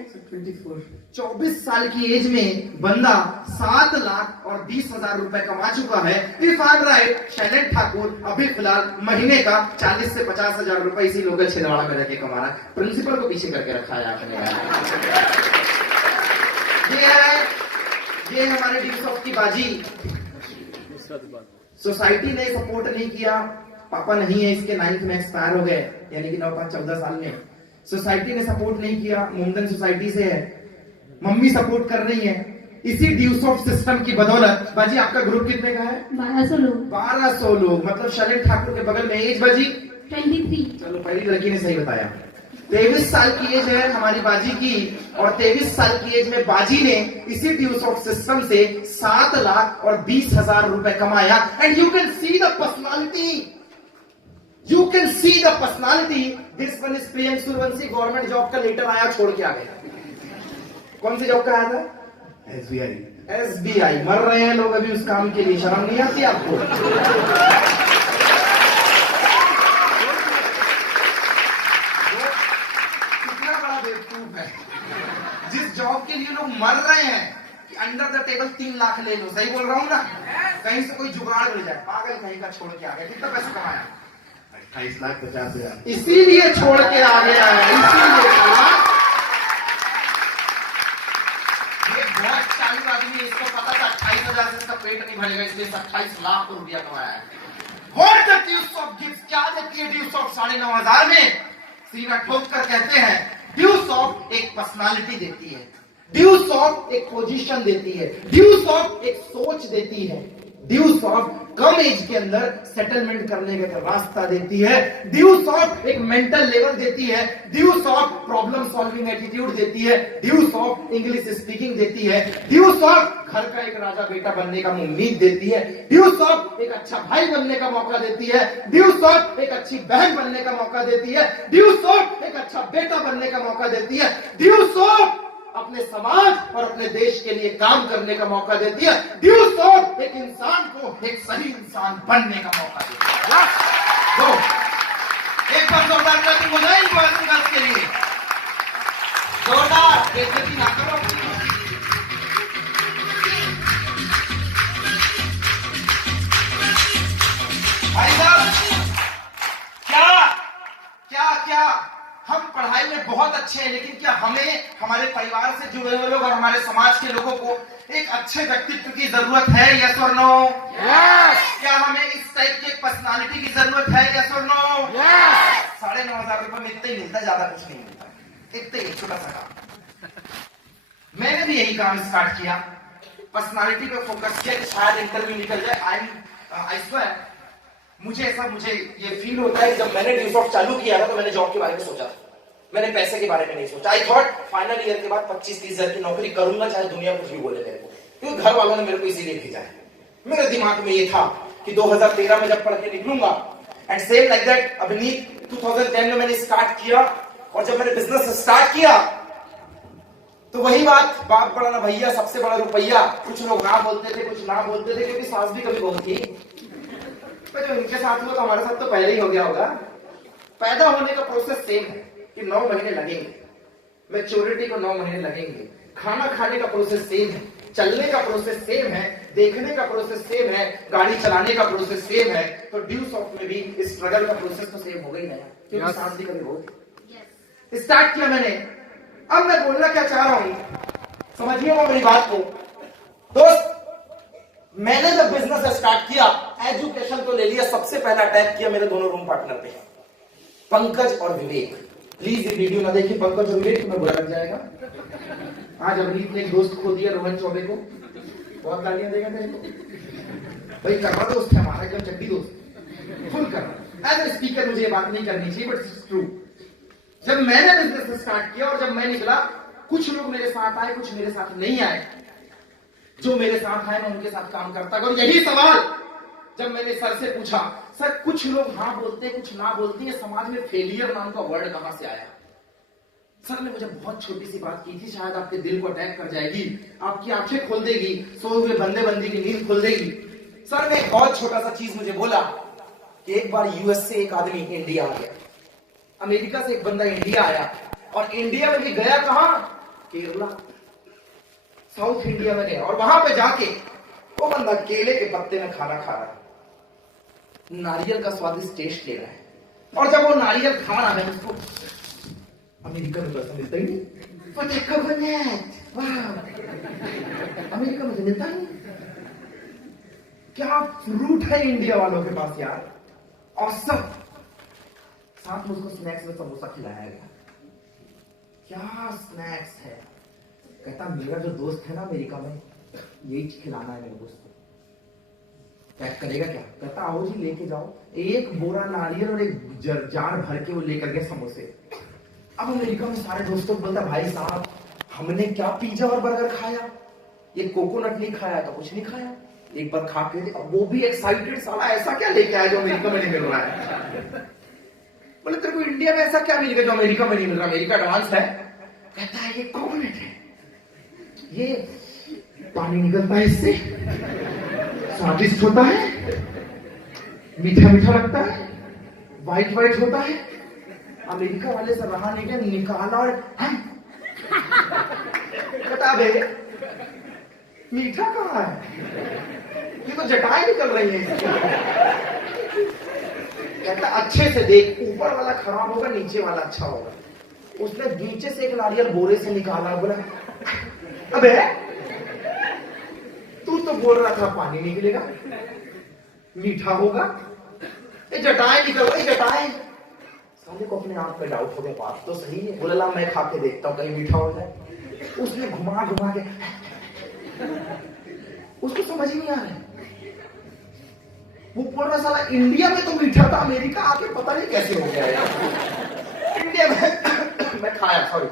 24 साल की एज में बंदा 7,20,000 रुपए कमा चुका है। If I am right, Shailendra Thakur अभी फिलहाल महीने का 40 से 50,000 रुपए इसी लोकल छिंदवाड़ा में रहकर कमा रहा है। प्रिंसिपल को पीछे करके रखा है आपने। ये है हमारे ड्यूस ऑफ की बाजी। सोसाइटी ने सपोर्ट नहीं किया, पापा नहीं है इसके, 9th में एक्सपायर हो गए, यानी कि 9-5-14 साल में। सोसाइटी ने सपोर्ट नहीं किया, मुमदन सोसाइटी से है। मम्मी सपोर्ट कर रही है। इसी ड्यूस ऑफ सिस्टम की बदौलत। बाजी आपका ग्रुप कितने का है? 1200 लोग। 1200 लोग, मतलब शैलेंद्र ठाकुर के बगल में। एज बाजी? 23। चलो पहली लड़की ने सही बताया। 23 साल की एज है हमारी बाजी की, और 23 साल की एज में बाजी ने इसी ड्यूस ऑफ सिस्टम से 7,20,000 रुपए कमाया। And you can see the personality, you can see the personality. This one is PM Suryavanshi. Government job का लेटर आया, छोड़ के आ गया। कौन सी जॉब का आया था? SBI। मर रहे हैं लोग अभी उस काम के लिए, शर्म नहीं आती आपको? जिस जॉब के लिए लोग मर रहे हैं कि अंडर द टेबल 3 लाख ले लो। सही बोल रहा हूँ ना? कहीं से कोई जुगाड़ मिल जाए, पागल कहीं का छोड़ के आ गया। कितना पैसा कमाया? 28,50,000। इसीलिए छोड़ के आ गया है, इसीलिए। ये बहुत चालू आदमी है, इसको पता था 28,000 से इसका पेट नहीं भरेगा, इसलिए 28 लाख रुपया कमाया है। What the Deusoft gift? क्या देती है ड्यूस ऑफ 9,500 में? सीना ठोक कर कहते हैं, ड्यूस ऑफ एक पर्सनालिटी देती है, ड्यूस ऑफ एक पोजीशन देती है, ड्यूस ऑफ एक सोच देती है। ड्यू सॉफ्ट कम एज के अंदर सेटलमेंट करने का रास्ता देती है। ड्यू सॉफ्ट एक मेंटल लेवल देती है। Due soft problem solving attitude देती है। ड्यू सॉफ्ट इंग्लिश स्पीकिंग देती है। ड्यू सॉफ्ट घर का एक राजा बेटा बनने का उम्मीद देती है। ड्यू सॉफ्ट एक अच्छा भाई बनने का मौका देती है। ड्यू सॉफ्ट एक अच्छी बहन बनने का मौका देती है। ड्यू सॉफ्ट एक अच्छा बेटा बनने का मौका देती है। ड्यू सॉफ्ट अपने समाज और अपने देश के लिए काम करने का मौका देती है। ड्यू सॉफ्ट एक इंसान को एक सही इंसान बनने का मौका देती है। तो एक बार जोरदार क्लैपिंग हो जाए इनको गर्ल्स के लिए। जोरदार बेइज्जती ना करो। भाई साहब, क्या हम पढ़ाई में बहुत अच्छे हैं, लेकिन क्या हमें हमारे परिवार से जुड़े हुए लोग और हमारे समाज के लोगों को एक अच्छे व्यक्तित्व की जरूरत है? यस और नो? क्या हमें इस टाइप की पर्सनालिटी की जरूरत है? यस और नो? 9,500 रुपए में इतना ही मिलता, ज्यादा कुछ नहीं मिलता, इतना ही छोटा सा काम। मैंने भी यही काम स्टार्ट किया, पर्सनालिटी पे फोकस किया कि शायद इंटरव्यू निकल जाए। आई स्वेयर मुझे ये फील होता है कि जब मैंने ड्यू सॉफ्ट चालू किया था तो मैंने जॉब के बारे में सोचा था, मैंने पैसे के बारे में नहीं सोचा। आई थॉट फाइनल ईयर के बाद 25-30 हजार की नौकरी करूंगा, चाहे दुनिया कुछ भी बोले मेरे को, क्योंकि घर वालों ने मेरे को इसीलिए भेजा है। मेरे दिमाग में ये था कि 2013 में जब पढ़ के निकलूंगा। एंड सेम लाइक दैट अभिनीत 2010 में मैंने स्टार्ट किया, और जब मैंने बिजनेस स्टार्ट किया तो वही बात, बाप बड़ा ना भैया, सबसे बड़ा रुपया। कुछ लोग ना बोलते थे, कुछ ना बोलते थे, क्योंकि सास भी कभी बहुत थी। जो इनके साथ हुआ तो हमारे साथ तो पहले ही हो गया होगा। पैदा होने का प्रोसेस सेम है कि 9 महीने लगेंगे, मैच्योरिटी को 9 महीने लगेंगे, खाना खाने का प्रोसेस सेम है, चलने का प्रोसेस सेम है, देखने का प्रोसेस सेम है, गाड़ी चलाने का प्रोसेस सेम है। तो ड्यू सॉफ्ट में भी स्ट्रगल का प्रोसेस तो सेम हो गई ना, क्योंकि साथ भी कभी हो। स्टार्ट किया मैंने। अब मैं बोलना क्या चाह रहा हूं, समझिएगा मेरी बात को दोस्त। मैंने जब बिजनेस स्टार्ट किया, एजुकेशन तो ले लिया, सबसे पहला अटैक किया मेरे दोनों रूम पार्टनर पे, पंकज और विवेक। प्लीज ये वीडियो ना देखिए पंकज और विवेक, तुम्हें बुरा लग जाएगा। आज अभिनीत ने एक दोस्त खो दिया, रोहन चौबे को, बहुत गालियां देगा मेरे को। भाई करवा दोस्त है हमारा, एकदम चड्डी दोस्त, फुल करवा। एज ए स्पीकर मुझे ये बात नहीं करनी चाहिए, बट इट्स ट्रू। जब मैंने बिजनेस स्टार्ट किया और जब मैं निकला, कुछ लोग मेरे साथ आए, कुछ मेरे साथ नहीं आए। जो मेरे साथ आए मैं उनके साथ काम करता। और यही सवाल जब मैंने सर से पूछा, सर कुछ लोग हाँ बोलते, कुछ ना बोलते, ये समाज में फेलियर नाम का वर्ड कहां से आया? सर ने मुझे बहुत छोटी सी बात की थी, शायद आपके दिल को अटैक कर जाएगी, आपकी आंखें खोल देगी, सोए हुए बंदे बंदी की नींद खोल देगी। सर ने एक बहुत छोटा सा चीज मुझे बोला कि एक बार यूएस से एक आदमी इंडिया आ गया, अमेरिका से एक बंदा इंडिया आया, और इंडिया में भी गया कहां? केरला, साउथ इंडिया में गया, और वहां पे जाके वो बंदा केले के पत्ते में खाना खा रहा है, नारियल का स्वादिष्ट टेस्ट ले रहा है। और जब वो नारियल खा रहा है, उसको अमेरिका में पैसा मिलता ही नहीं, अमेरिका में तो मिलता ही नहीं। क्या फ्रूट है इंडिया वालों के पास यार, औसम। साथ में उसको स्नैक्स में समोसा खिलाया गया। क्या स्नैक्स है? कहता मेरा जो दोस्त है ना अमेरिका में, यही खिलाना है मेरे दोस्त को। पैक करेगा क्या? कहता आओ जी लेके जाओ। एक बोरा नारियल और एक जार भर के वो लेकर गए समोसे। अब अमेरिका में सारे दोस्तों को बोलता भाई साहब हमने क्या पिज्जा और बर्गर खाया, ये कोकोनट नहीं खाया तो कुछ नहीं खाया, एक बार खा के अब वो भी एक्साइटेड, साला ऐसा क्या लेके आया जो अमेरिका में नहीं मिल रहा है? बोले तेरे को इंडिया में ऐसा क्या मिलेगा जो अमेरिका में नहीं मिल रहा? अमेरिका एडवांस है। कहता है ये कोकोनट है, ये पानी निकलता है इससे, स्वादिष्ट होता है, मीठा मीठा लगता है, व्हाइट व्हाइट होता है। अमेरिका वाले से रहा नहीं गया, निकाला और कहता बे मीठा कहाँ है, ये तो जटाएं निकल रही है। कहता अच्छे से देख, ऊपर वाला खराब होगा, नीचे वाला अच्छा होगा। उसने नीचे से एक नारियल बोरे से निकाला, बोला अबे तू तो बोल रहा था पानी निकलेगा, मीठा होगा, ये जटाएं निकल रही, जटाएं। साले को अपने आप पे डाउट हो गया, बात तो सही है। बोला ला मैं खा के देखता हूं कहीं मीठा हो जाए। उसने घुमा घुमा के, उसको समझ ही नहीं आ रहा है। वो बोल रहा साला इंडिया में तो मीठा था, अमेरिका आके पता नहीं कैसे हो गया यार। इंडिया में मैं खाया, सॉरी,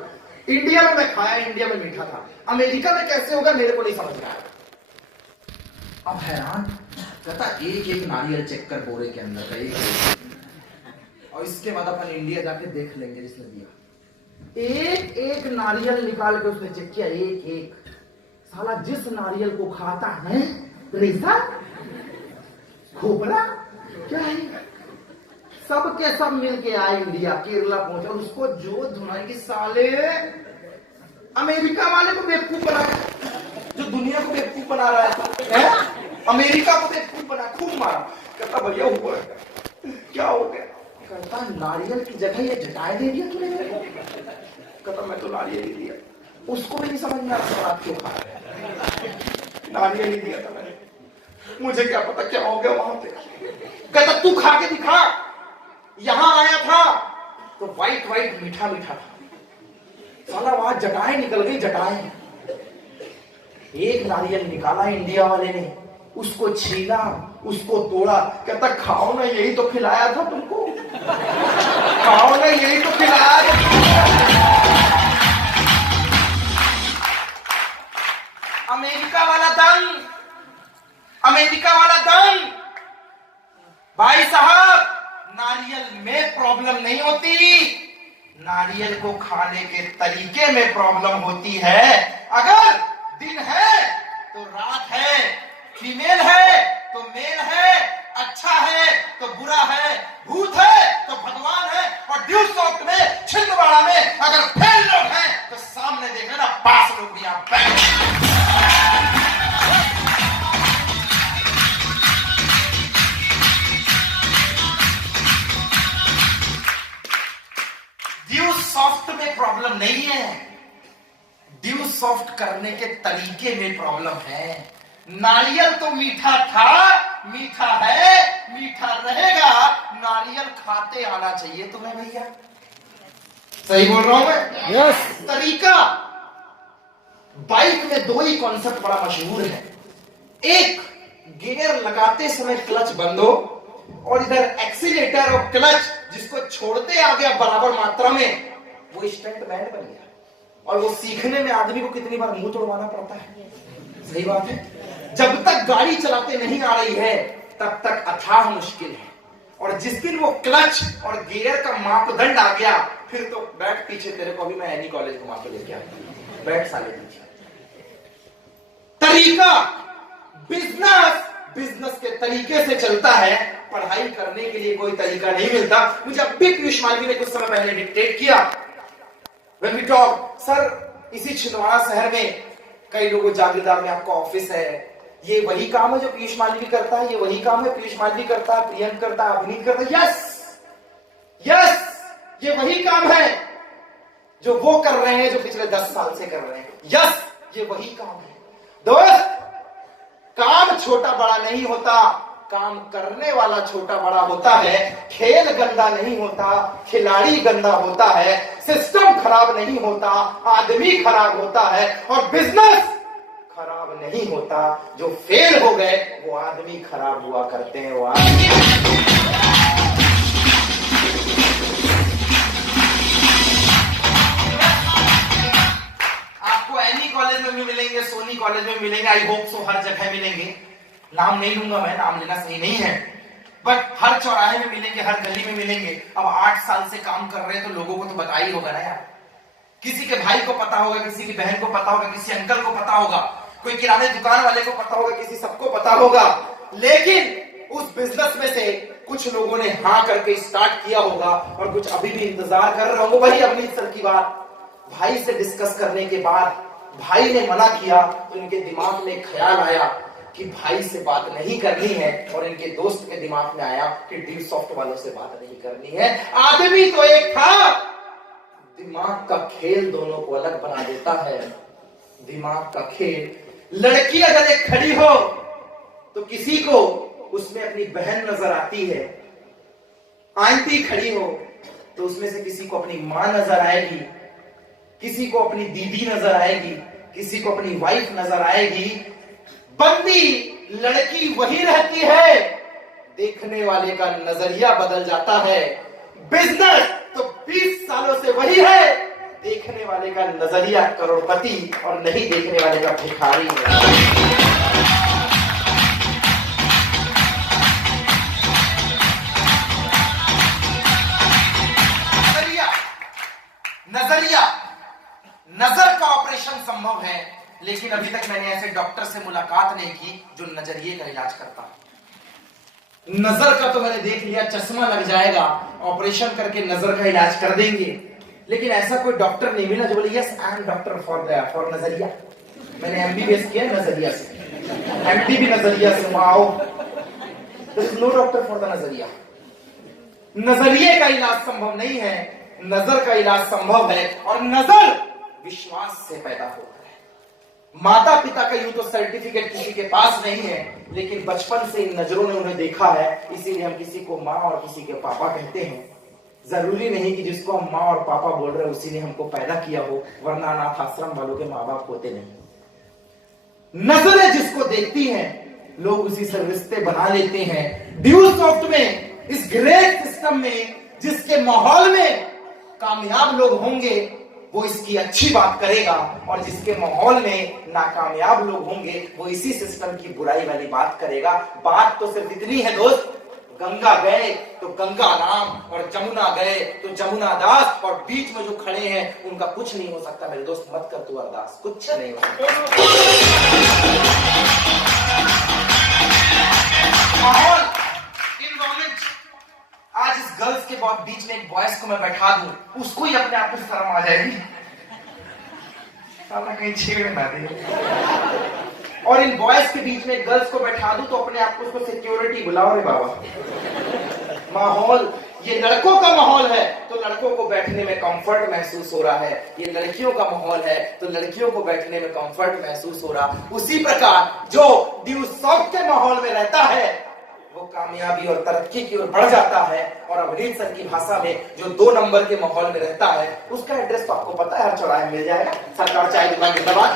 इंडिया में मैं खाया, इंडिया में मीठा था, अमेरिका में कैसे होगा मेरे को नहीं समझ में आया। अब हैरान कहता एक एक नारियल चेक कर बोरे के अंदर का, एक, और इसके बाद अपन इंडिया जाके देख लेंगे जिसने दिया। एक एक नारियल निकाल के उसने चेक किया, एक एक। साला जिस नारियल को खाता है रेसा खोपड़ा क्या है, सब के सब मिलके आए इंडिया, केरला पहुंचा, उसको जो धुनाई की साले अमेरिका वाले को बेवकूफ बना, जो दुनिया को बेवकूफ बना रहा है, अमेरिका को बेवकूफ बना, खूब मारा। कहता भैया हुआ क्या हो गया? कहता नारियल की जगह ये जटाए दे दिया तूने मेरे को। कहता मैं तो नारियल ही दिया। उसको भी नहीं समझ में आ रहा आप क्यों खा रहे हैं, नारियल ही दिया था मैंने, मुझे क्या पता क्या हो गया वहां पे। कहता तू खा के दिखा, यहां आया था तो वाइट वाइट मीठा मीठा था, साला वहां जटाएं निकल गई, जटाएं। एक नारियल निकाला इंडिया वाले ने, उसको छीला, उसको तोड़ा, कहता खाओ ना यही तो खिलाया था तुमको, खाओ ना यही तो खिलाया था। अमेरिका वाला दंग, अमेरिका वाला दंग। भाई साहब नारियल में प्रॉब्लम नहीं होती, नारियल को खाने के तरीके में प्रॉब्लम होती है। अगर दिन है तो रात है, फीमेल है तो मेल है, अच्छा है तो बुरा है, भूत है तो भगवान है, और ड्यू सॉफ्ट में छिंदवाड़ा में अगर फेल लोग हैं तो सामने देख लेना, पास लोग भी आप बैठे। ड्यू सॉफ्ट में प्रॉब्लम नहीं है, ड्यू सॉफ्ट करने के तरीके में प्रॉब्लम है। नारियल तो मीठा था, मीठा है, मीठा रहेगा, नारियल खाते आना चाहिए तुम्हें भैया। सही बोल रहा हूं मैं? यस। तरीका, बाइक में दो ही कॉन्सेप्ट बड़ा मशहूर है। एक, गियर लगाते समय क्लच बंद हो, और इधर एक्सीलेटर और क्लच जिसको छोड़ते आ गया बराबर मात्रा में, वो स्टंट बैंड बन गया। और वो सीखने में आदमी को कितनी बार मुंह तोड़वाना पड़ता है। सही बात है। जब तक गाड़ी चलाते नहीं आ रही है तब तक अथाह मुश्किल है, और जिस दिन वो क्लच और गियर का मापदंड आ गया, फिर तो बैठ पीछे, तेरे को अभी मैं एनी कॉलेज घुमा के लेके आया, बैठ साले पीछे। तरीका, बिजनेस के तरीके से चलता है, पढ़ाई करने के लिए कोई तरीका नहीं मिलता। मुझे अब भी पीयूष मालवी ने कुछ समय पहले डिक्टेट किया, When we talk, सर इसी छिंदवाड़ा शहर में कई लोगों, जागीरदार में आपका ऑफिस है, ये वही काम है जो पीयूष मालवी करता है, ये वही काम है पीयूष मालवी करता है, प्रियंक करता है, अभिनीत करता है। यस यस, ये वही काम है जो वो कर रहे हैं, जो पिछले 10 साल से कर रहे हैं। यस, ये वही काम है दोस्त। काम छोटा बड़ा नहीं होता, काम करने वाला छोटा बड़ा होता है। खेल गंदा नहीं होता, खिलाड़ी गंदा होता है। सिस्टम खराब नहीं होता, आदमी खराब होता है। और बिजनेस खराब नहीं होता, जो फेल हो गए वो आदमी खराब हुआ करते हैं। वो आपको एनी कॉलेज में भी मिलेंगे, सोनी कॉलेज में मिलेंगे, आई होप सो हर जगह मिलेंगे। नाम नहीं लूंगा मैं, नाम लेना सही नहीं है, बट हर चौराहे में मिलेंगे, हर गली में मिलेंगे। अब 8 साल से काम कर रहे हैं तो लोगों को तो पता ही होगा ना यार। किसी के भाई को पता होगा, किसी की बहन को पता होगा, किसी अंकल को पता होगा, कोई किराने दुकान वाले को पता होगा, किसी सबको पता होगा। लेकिन उस बिजनेस में से कुछ लोगों ने हाँ करके स्टार्ट किया होगा, और कुछ अभी भी इंतजार कर रहे होंगे। वही अभिनीत सर की बात, भाई से डिस्कस करने के बाद भाई ने मना किया तो इनके दिमाग में ख्याल आया कि भाई से बात नहीं करनी है, और इनके दोस्त के दिमाग में आया कि ड्यू सॉफ्ट वालों से बात नहीं करनी है। आदमी तो एक था, दिमाग का खेल दोनों को अलग बना देता है। दिमाग का खेल, लड़की अगर एक खड़ी हो तो किसी को उसमें अपनी बहन नजर आती है, आंटी खड़ी हो तो उसमें से किसी को अपनी मां नजर आएगी, किसी को अपनी दीदी नजर आएगी, किसी को अपनी वाइफ नजर आएगी। बंदी लड़की वही रहती है देखने वाले का नजरिया बदल जाता है। बिजनेस तो 20 सालों से वही है, देखने वाले का नजरिया करोड़पति और नहीं देखने वाले का भिखारी है। नजरिया, नजर का ऑपरेशन संभव है, लेकिन अभी तक मैंने ऐसे डॉक्टर से मुलाकात नहीं की जो नजरिए का इलाज करता है। नजर का तो मैंने देख लिया, चश्मा लग जाएगा, ऑपरेशन करके नजर का इलाज कर देंगे, लेकिन ऐसा कोई डॉक्टर नहीं मिला जो बोले yes I am doctor for नजरिया। मैंने एमबीबीएस किया नजरिया से, एमडी भी नजरिया से, wow, there is no doctor for the नजरिया। नजरिए का इलाज संभव नहीं है, नजर का इलाज संभव है, और नजर विश्वास से पैदा होता है। माता पिता का यूं तो सर्टिफिकेट किसी के पास नहीं है, लेकिन बचपन से इन नजरों ने उन्हें देखा है, इसीलिए हम किसी को माँ और किसी के पापा कहते हैं। जरूरी नहीं कि जिसको हम माँ और पापा बोल रहे हैं उसी ने हमको पैदा किया हो, वरना अनाथ आश्रम वालों के माँ बाप होते नहीं। नजरें जिसको देखती हैं लोग उसी से रिश्ते बना लेते हैं। ड्यूसॉफ्ट में, इस ग्रेट सिस्टम में, जिसके माहौल में कामयाब लोग होंगे वो इसकी अच्छी बात करेगा, और जिसके माहौल में नाकामयाब लोग होंगे वो इसी सिस्टम की बुराई वाली बात करेगा। बात तो सिर्फ इतनी है दोस्त, गंगा गए तो गंगा राम, और जमुना गए तो जमुना दास, और बीच में जो खड़े हैं उनका कुछ नहीं हो सकता। मेरे दोस्त मत कर तू अरदास, कुछ नहीं हो सकता। माहौल, इन्वायरमेंट, आज इस गर्ल्स के बहुत बीच में एक बॉयज को मैं बैठा दूं, उसको ही अपने आप में शर्म आ जाएगी, साला कहीं छेड़ ना दे। और इन बॉयज के बीच में गर्ल्स को बैठा दूं तो अपने आप को उसको सिक्योरिटी बुलाओ रे बाबा। माहौल, ये लड़कों का माहौल है तो लड़कों को बैठने में कंफर्ट महसूस हो रहा है, ये लड़कियों का माहौल है तो लड़कियों को बैठने में कंफर्ट महसूस हो रहा। उसी प्रकार जो ड्यूसॉफ्ट के माहौल में रहता है वो कामयाबी और तरक्की की ओर बढ़ जाता है, और अवनीत सर की भाषा में जो 2 नंबर के माहौल में रहता है उसका एड्रेस तो आपको पता है, हर चौराहे मिल जाएगा। सरकार चाय दुकान जिंदाबाद।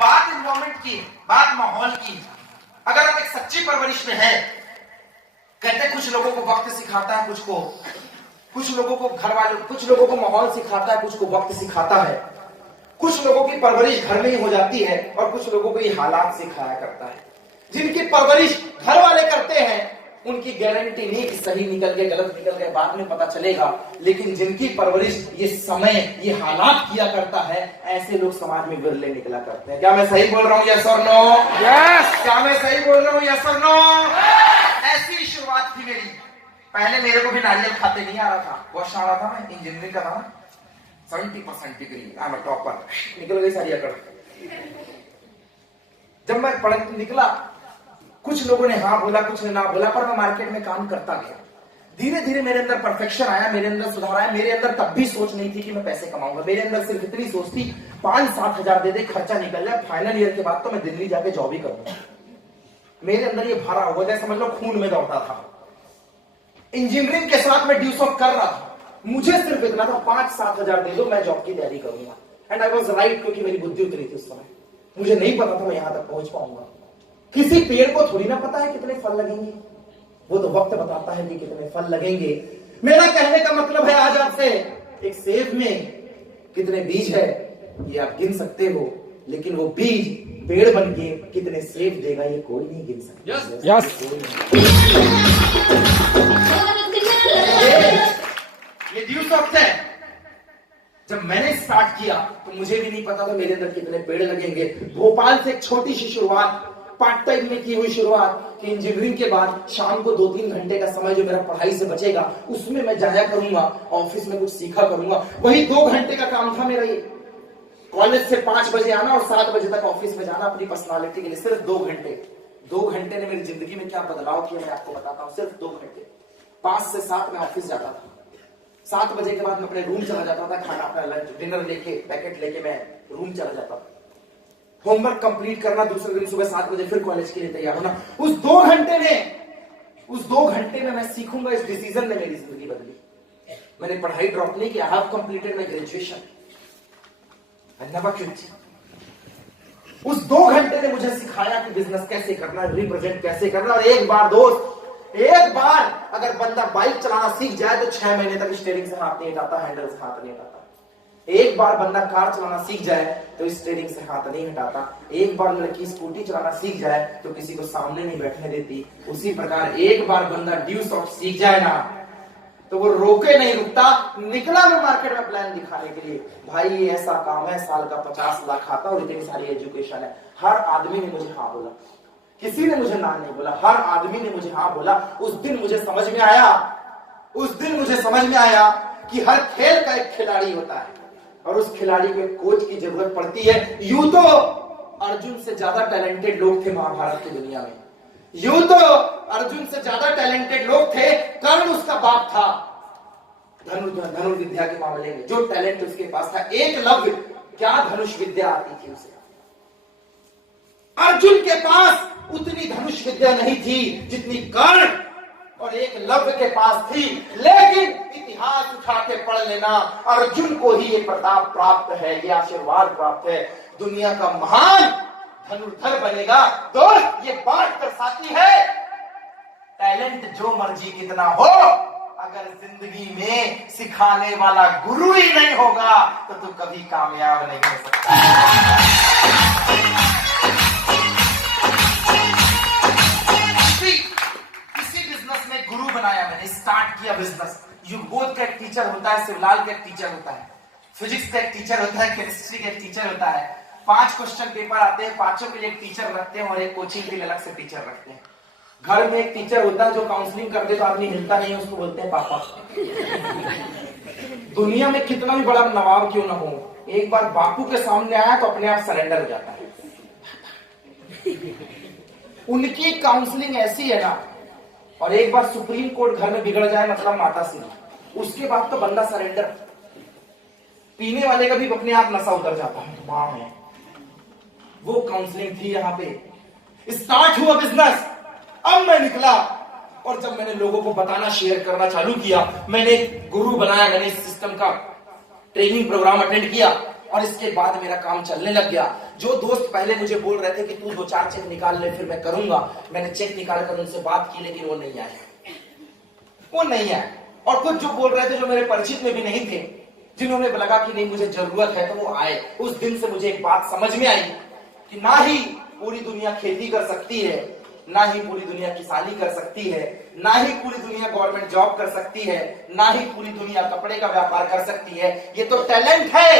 बात इन्वायरमेंट की, बात माहौल की। अगर आप एक सच्ची परवरिश में है, कहते कुछ लोगों को वक्त सिखाता है, कुछ लोगों को घर वालों, कुछ लोगों को माहौल सिखाता है, कुछ को वक्त सिखाता है, कुछ लोगों की परवरिश घर में ही हो जाती है, और कुछ लोगों को ये हालात सिखाया करता है। जिनकी परवरिश घर वाले करते हैं उनकी गारंटी नहीं कि सही निकल गए गलत निकल गए बाद में पता चलेगा, लेकिन जिनकी परवरिश ये समय ये हालात किया करता है, ऐसे लोग समाज में विरले निकला करते हैं। क्या मैं सही बोल रहा हूँ यस और नो? यस। क्या मैं सही बोल रहा हूँ यस और नो? ऐसी शुरुआत थी मेरी। पहले मेरे को भी नारियल खाते नहीं आ रहा था, बहुत शाना था, मैं इंजीनियरिंग का था, 70% degree, I am a topper, निकल गई सारी अकड़। जब मैं पढ़ निकला, कुछ लोगों ने हाँ बोला, कुछ ने ना बोला, पर मैं मार्केट में काम करता गया। धीरे धीरे मेरे अंदर परफेक्शन आया, मेरे अंदर सुधार आया। मेरे अंदर तब भी सोच नहीं थी कि मैं पैसे कमाऊंगा, मेरे अंदर सिर्फ इतनी सोच थी 5-7 हजार दे दे, खर्चा निकल जाए, फाइनल ईयर के बाद तो मैं दिल्ली जाके जॉब ही करूंगा। मेरे अंदर ये भरा हुआ था, समझ लो खून में दौड़ता था। इंजीनियरिंग के साथ मैं ड्यूसॉफ्ट कर रहा था, मुझे सिर्फ इतना था 5-7 हजार दे दो, मैं जॉब की तैयारी करूंगा। एंड आई वॉज राइट, क्योंकि मेरी बुद्धि उतरी थी उस समय। मुझे नहीं पता था मैं यहां तक पहुंच पाऊंगा। किसी पेड़ को थोड़ी ना पता है कितने फल लगेंगे, वो तो वक्त बताता है कि कितने फल लगेंगे। मेरा कहने का मतलब है आज आपसे, एक सेब में कितने बीज है ये आप गिन सकते हो, लेकिन वो बीज पेड़ बन के कितने सेब देगा ये कोई नहीं गिन सकता। यस। ये ड्यूसॉफ्ट है। जब मैंने स्टार्ट किया तो मुझे भी नहीं पता था मेरे अंदर कितने पेड़ लगेंगे। भोपाल से एक छोटी सी शुरुआत, पार्ट टाइम में की हुई शुरुआत, कि इंजीनियरिंग के बाद शाम को 2-3 घंटे का समय जो मेरा पढ़ाई से बचेगा उसमें मैं जाया करूंगा, ऑफिस में कुछ सीखा करूंगा। वही 2 घंटे का काम था मेरा ये। कॉलेज से 5 बजे आना और 7 बजे तक ऑफिस में जाना अपनी पर्सनालिटी के लिए, सिर्फ 2 घंटे। 2 घंटे ने मेरी जिंदगी में क्या बदलाव किया मैं आपको बताता हूँ। सिर्फ 2 घंटे, 5 से 7 में ऑफिस जाता था, 7 बजे के बाद मैं अपने रूम चला जाता था, खाना अपना लंच डिनर लेके पैकेट लेके मैं रूम चला जाता था। होमवर्क कंप्लीट करना, दूसरे दिन सुबह 7 बजे फिर कॉलेज के लिए तैयार होना। उस 2 घंटे में मैं सीखूंगा, इस डिसीजन ने मेरी जिंदगी बदली। मैंने पढ़ाई ड्रॉप नहीं किया, I have completed my graduation. I never quit. उस 2 घंटे ने मुझे सिखाया कि बिजनेस कैसे करना है, रिप्रेजेंट कैसे करना। और एक बार दोस्त, एक बार अगर बंदा बाइक चलाना सीख जाए तो 6 महीने तक स्टीयरिंग से हाथ नहीं हटाता, हैंडल से हाथ नहीं हटाता। एक बार बंदा कार चलाना सीख जाए तो स्टीयरिंग से हाथ नहीं हटाता। एक बार लड़की स्कूटी चलाना सीख जाए तो किसी को सामने नहीं बैठने देती। उसी प्रकार एक बार बंदा ड्यू सॉफ्ट सीख जाए ना तो वो रोके नहीं रुकता। निकला मैं मार्केट में प्लान दिखाने के लिए, भाई ये ऐसा काम है, साल का 50 लाख खाता और इतनी सारी एजुकेशन है। हर आदमी ने मुझे हाँ बोला, किसी ने मुझे ना नहीं बोला, हर आदमी ने मुझे हाँ बोला। उस दिन मुझे समझ में आया कि हर खेल का एक खिलाड़ी होता है और उस खिलाड़ी को एक कोच की जरूरत पड़ती है। यूं तो अर्जुन से ज्यादा टैलेंटेड लोग थे महाभारत की दुनिया में, यूं तो अर्जुन से ज्यादा टैलेंटेड लोग थे। कर्ण उसका बाप था धनुर्विद्या के मामले में, जो टैलेंट उसके पास था। एकलव्य, क्या धनुष विद्या आती थी उसे। अर्जुन के पास उतनी धनुष विद्या नहीं थी जितनी कर्ण और एकलव्य के पास थी। लेकिन इतिहास उठा के पढ़ लेना, अर्जुन को ही ये प्रताप प्राप्त है, ये आशीर्वाद प्राप्त है, दुनिया का महान धनुर्धर बनेगा। तो ये बात दर्शाती है टैलेंट जो मर्जी कितना हो, अगर जिंदगी में सिखाने वाला गुरु ही नहीं होगा तो तू कभी कामयाब नहीं हो सकता। इसी बिजनेस में गुरु बनाया मैंने, स्टार्ट किया बिजनेस। युगबोध का एक टीचर होता है, शिवलाल का एक टीचर होता है, फिजिक्स का एक टीचर होता है, केमिस्ट्री का एक टीचर होता है। 5 क्वेश्चन पेपर आते हैं, 5 के लिए एक टीचर रखते हैं और एक कोचिंग के लिए अलग से टीचर रखते हैं। घर में एक टीचर होता है जो काउंसलिंग कर दे तो आदमी हिलता नहीं है, उसको बोलते हैं पापा। दुनिया में कितना भी बड़ा नवाब क्यों ना हो, एक बार बापू के सामने आया तो अपने आप सरेंडर हो जाता है। उनकी काउंसलिंग ऐसी है ना, और एक बार सुप्रीम कोर्ट घर में बिगड़ जाए मतलब माता सिंह, उसके बाद तो बंदा सरेंडर। पीने वाले का भी अपने आप नशा उतर जाता है। वाह, वो काउंसलिंग थी। यहाँ पे स्टार्ट हुआ बिजनेस। अब मैं निकला और जब मैंने लोगों को बताना, शेयर करना चालू किया, मैंने गुरु बनाया, मैंने इस सिस्टम का ट्रेनिंग प्रोग्राम अटेंड किया और इसके बाद मेरा काम चलने लग गया। जो दोस्त पहले मुझे बोल रहे थे कि तू 2-4 चेक निकाल ले फिर मैं करूंगा, मैंने चेक निकाल कर उनसे बात की, लेकिन वो नहीं आए। और कुछ जो बोल रहे थे जो मेरे परिचित में भी नहीं थे, जिन्होंने लगा कि नहीं मुझे जरूरत है, तो वो आए। उस दिन से मुझे एक बात समझ में आई कि ना ही पूरी दुनिया खेती कर सकती है, ना ही पूरी दुनिया किसानी कर सकती है, ना ही पूरी दुनिया गवर्नमेंट जॉब कर सकती है, ना ही पूरी दुनिया कपड़े का व्यापार कर सकती है। ये तो टैलेंट है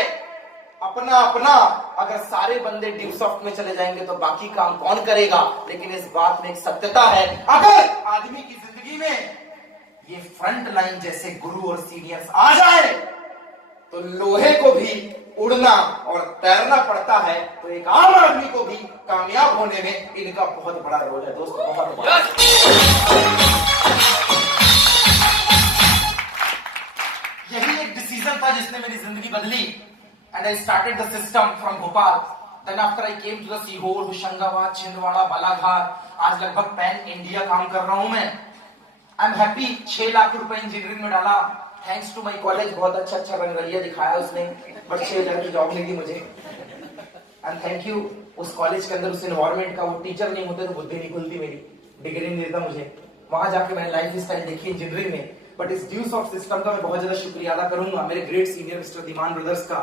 अपना अपना। अगर सारे बंदे ड्यू सॉफ्ट में चले जाएंगे तो बाकी काम कौन करेगा। लेकिन इस बात में एक सत्यता है, अगर आदमी की जिंदगी में ये फ्रंट लाइन जैसे गुरु और सीनियर्स आ जाए तो लोहे को भी उड़ना और तैरना पड़ता है, तो एक आम आदमी को भी कामयाब होने में इनका बहुत बड़ा रोल है दोस्तों, बहुत बड़ा। यही एक डिसीजन था जिसने मेरी जिंदगी बदली। And I started the system from Bhopal. Then after I came to the Sehore, Hoshangabad, Chhindwara, Balaghat. आज लगभग पैन इंडिया काम कर रहा हूं मैं। I am happy. 6 लाख रुपए इंजीनियरिंग में डाला, थैंक्स टू माई कॉलेज। बहुत अच्छा रंगरलिया दिखाया उसने, बट 6,000 की जॉब नहीं दी मुझे। एंड थैंक यू उस कॉलेज के अंदर, उस एनवायरमेंट का। वो टीचर नहीं होते तो बुद्धि नहीं खुलती मेरी, डिग्री नहीं देता मुझे। वहां जाके मैंने लाइफ स्टाइल देखी इंजीनियरिंग में। बट इस ड्यू सॉफ्ट सिस्टम का मैं बहुत ज्यादा शुक्रिया अदा करूंगा मेरे ग्रेट सीनियर मिस्टर दीमान ब्रदर्स का,